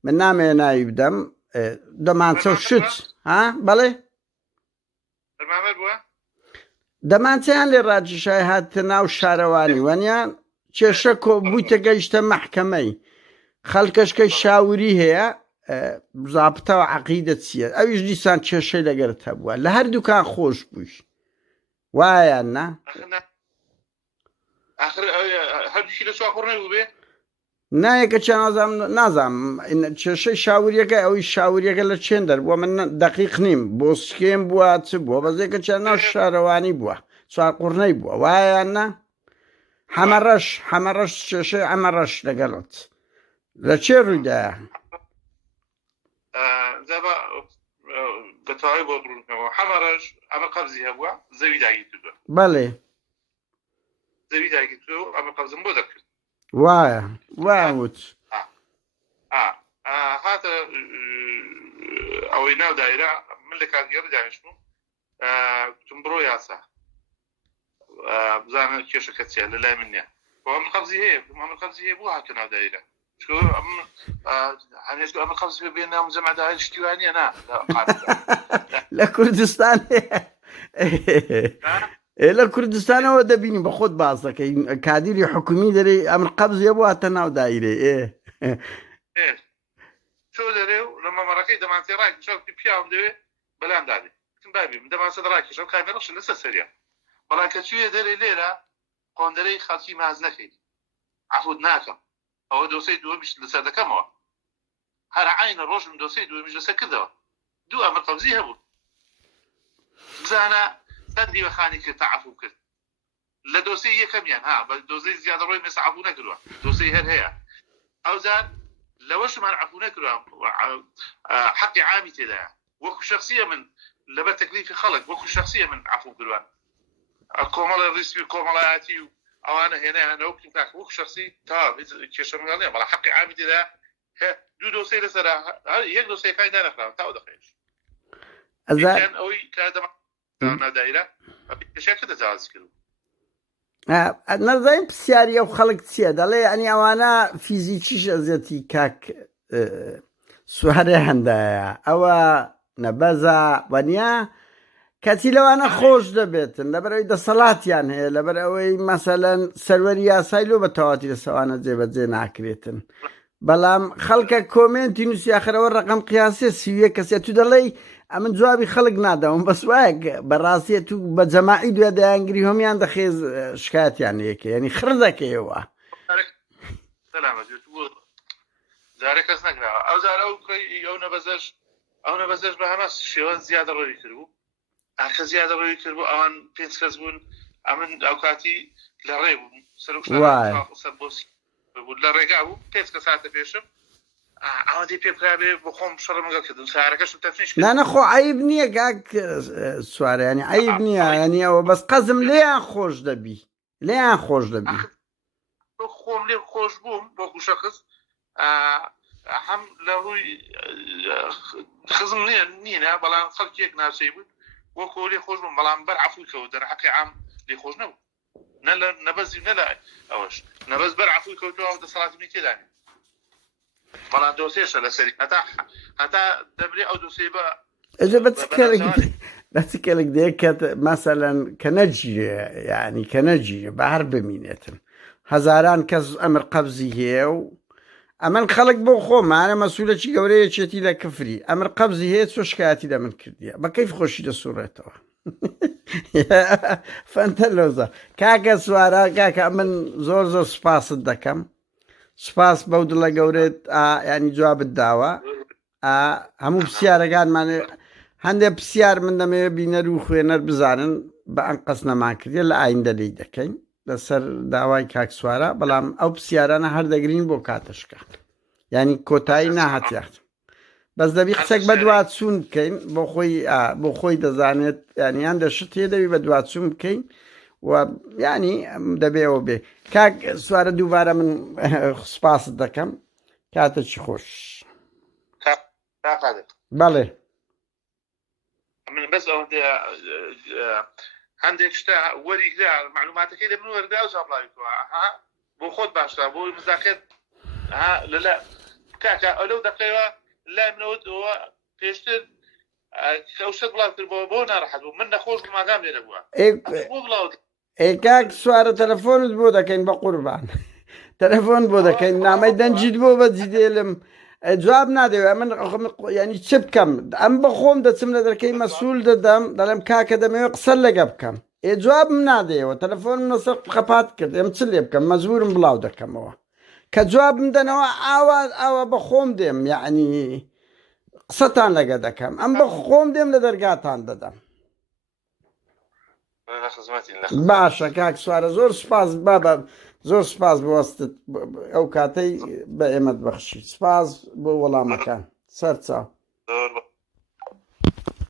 من نامەیە ناوی بدەم دەمانچە و شت ها بەڵێ دەمانچەیان لێ ڕاجشای هاتە ناو شارەوانی وەنیان کێشە بوویتە گەیشتە مەحکەمەی خەڵکەشکەی شاوری هەیە زابتەوە عەقیدەت چییە ئەویش دیسان کێشەی لەگەرت هەبووە لە هەردووکان خۆش بوویش وایان نا هەردووشی لە سواخۆڕ نەبوو بێ نایەکەچیان نازانم کێشەی شاوریەکە ئەوی شاوریەکە لە چێن دەربووە من دەقیق نیم بۆ سکێم بووە چ بووە بەزێکەچیان ناو شارەوانی بووە چوارقوڕنەی بووە وایان نا حەمەڕەش کێشەی ئەمەڕەش لەگەڵت لە چێ ڕوویدایە بەتەواوی بۆ بڕونەوە حەمەڕەش ئەمە قەبزی هەبووە زەوی داگی کردووە بەڵێ زەوی داگی کردو ئەمە قەبزم بۆ دەکرد وایە وایوت هاتە ئەوەی ناو دایرە من لە کاتگەڕ دانیشتم گوتم بڕۆ یاسا بزانە کێشەکە چیە لە لای من نییە ئەمە قەبزی هەیە ئەمە قەبزی هەیە بۆ هاتە ناو دایرە هەنێش ئەمە قەبز بێ ناو جەمەعداری شتیوانیە نا لە کوردستان لە کوردستانەوە دەبینی بە خۆت باس دەکەی کادیری حکومی دەرێ ئەمر قەبزیە بۆ هاتە ناو دایرێ چۆ دەرێ و لە مەمەڕەکەی دەمانچێ ڕاکێشەوتی پیاوم دەوێ بەلام دادێ بابی من دەمانچە ڕاکێشە کامێرەش لەسەر سەریە بەڵام کە چویە دەرێ لێرە قۆندەرەی خەڵکی ماز نەکەیت عەفوت ناکەم ئەوە دۆسەی دووەمیش لەسەر دەکەمەوە هەر عینە ڕۆژم دۆسەی دووەمیش لەسەر کردەوە دوو ئەمە قەبزی هەبوو بزانە سەردی بەخانی کرد تەعەفو کرد لە دۆسەی یەکەمیان ها بە دۆزەی زیادە ڕۆی مێسە عەفو نەکردووە دۆسەی هەر هەیە ئەوزان لەوەشمان عەفو نەکردووە حەقی عامی تێدایە وەکو شەخسیە من لەبەر تەکلیفی خەڵک وەکو شەخسیە من عەفو کردووە کۆمەڵە ڕیسپی کۆمەڵایەتی و ئەوانە هێنایانەوە بکەم کاکە وەکو شەخسی تا کێشە مەگەڵ نییە بەڵام حەقی عامی تێدایە دوو دۆسەی لەسەرا یەک دۆسەیەکانی دانەخراوە تاوە دەخێش ئەوەی کادەما نادایرە کێشەکە دەجاواز کردو نەزانین پرسیاریە و خەڵک چییە دەڵێ ئەنی ئەوانە فیزیکیش ئەزیەتی کاک سوارێ هەندایە ئەوە نەبەزە وەنیا کەچی لەوانە خۆش دەبێتن لەبەرەوەی دەسەڵاتیان هەیە لەبەر ئەوەی مەسەلەن سەروەری یاسای لۆ بە تەواتی لە سەوانە جێبەجێ ناکرێتن بەڵام خەڵکە کۆمنتی نووسی ئاخرەوە ڕقم قیاسێ سیویە کەسێت تو دەڵێی ئەمن جوابی خەڵک نادەوم بەس وایە بەڕاستیەت و بە جەماعی دوێ دەیانگری هەمیان دەخێز شکایەتیان لێکە یعنی خڕ دەکەیەوە جارێ کەس نەکراوە ئەو جارە ئەو نەبەزەش بە هەمە شێوە زیادە ڕۆی کردبوو ئاکە زیادە ڕۆی کردبوو ئەوان 5 کەس بوون ئەمن ئەو کاتی لە ڕێ بوو سەر لە ڕێگا بوو 5 کەس هاتە پێشم ئەوەندی پێ بکرابێ بۆ خۆم شەڕم لەگەڵ کردم سارەکەشم تەفنیش کرد نانەخۆ عیب نییە کاک سوارە ینی عیب نییە ینی ئەوە بەس قەزم لێیان خۆش دەبی لێیان خۆش دەبی خۆم لێ خۆش بووم بۆکو شەخص هەم لە ڕووی خزم نینە بەڵام خەڵکێک ناچەی بود وەکو لێ خۆش بووم بەڵام بەر عەفوی کەوت دەرحەقی عام لێ خۆش نەبوو نەبەزی نەلا ئەوەش نەبەز بەر عەفوی کەوتەوە ئەو دەسەڵاتمی تێدانی بەڵام دۆسێشە لەسەری هەتا دەبرێ ئەو دۆسێ بە ئەجە بەچکەلێک دێکەت مەسەلەن کە نەجیرێ یعنی کە نەجیرێ بە هەر بمینێتن هەزاران کەس ئەمر قەبزی هەیە و ئەمن خەڵک بۆ خۆمانە مەسوولەکی گەورەیەکێتی لە کفری ئەمر قەبزی هەیە چۆ شکایەتی لە من کردیە بە کەیف خۆشی دەسوڕێتەوە فەنتە لۆزە کاکە سوارە کاکە من زۆر زۆر سوپاست دەکەم سوپاس بەو دڵە گەورێت ینی جوابت داوە هەموو پرسیارەکانمانێ هەندێک پرسیار من دەمەوێت بینەر و خوێنەر بزانن بە ئەم قەس نەمان کردێ لە ئایندە لی دەکەین لەسەر داوای کاک سوارە بەڵام ئەو پرسیارانە هەردەگرین بۆ کاتەشکە ینی کۆتایی ناهاتیات بەس دەبی قسەک بە دواتچوون بکەین بۆ خۆی دەزانێت یانیان دەشت هێدەوی بە دواتچوون بکەین و ینی دەبێەوە بێ کاک سوارە دووبارە من سوپاست دەکەم کاتەکی خۆش بەڵێ من بەس ئەوەندە هەندێک شتە وەریگرا معلوماتەکەی لە من وەردا و زابڵاویتەوە ها بۆ خۆت باشتر بۆ مزاکێت لەلا کاکە ئەلەو دەقەوە لای منەوەەوە پێشتر ئەو شت بڵاوتر بۆ ناڕەحەت بوو من نەخۆش ماگام لێرە بووە بۆ بڵاو کاک سوارە تەلەفۆنت بۆ دەکەین بە قوربان تەلەفۆن بۆ دەکەین نامەی دەنجیت بۆ بەجی دێلم جواب نادەوێ من ینی چ بکەم ئەم بە خۆم دەچم لە دەرکەی مەسوول دەدەم دەڵێم کاکە دەمەوێت قسە لەگە بکەم جوابم نادەیەوە تەلەفۆن نەسەر خەپات کرد ئەم چ لێ بکەم مەزبورم بڵاو دەکەمەوە کە جوابم دەنەوە ئاوا بە خۆم دێم یعنی قسەتان لەگە دەکەم ئەم بە خۆم دێم لە دەرگاتان دەدەم باشە کاک سوارە زۆر سپاس بابە زۆر سپاس بوەستت ئەو کاتەی بە ئێمەت بەخشی سپاس بۆ وەڵامەکان سەرچاو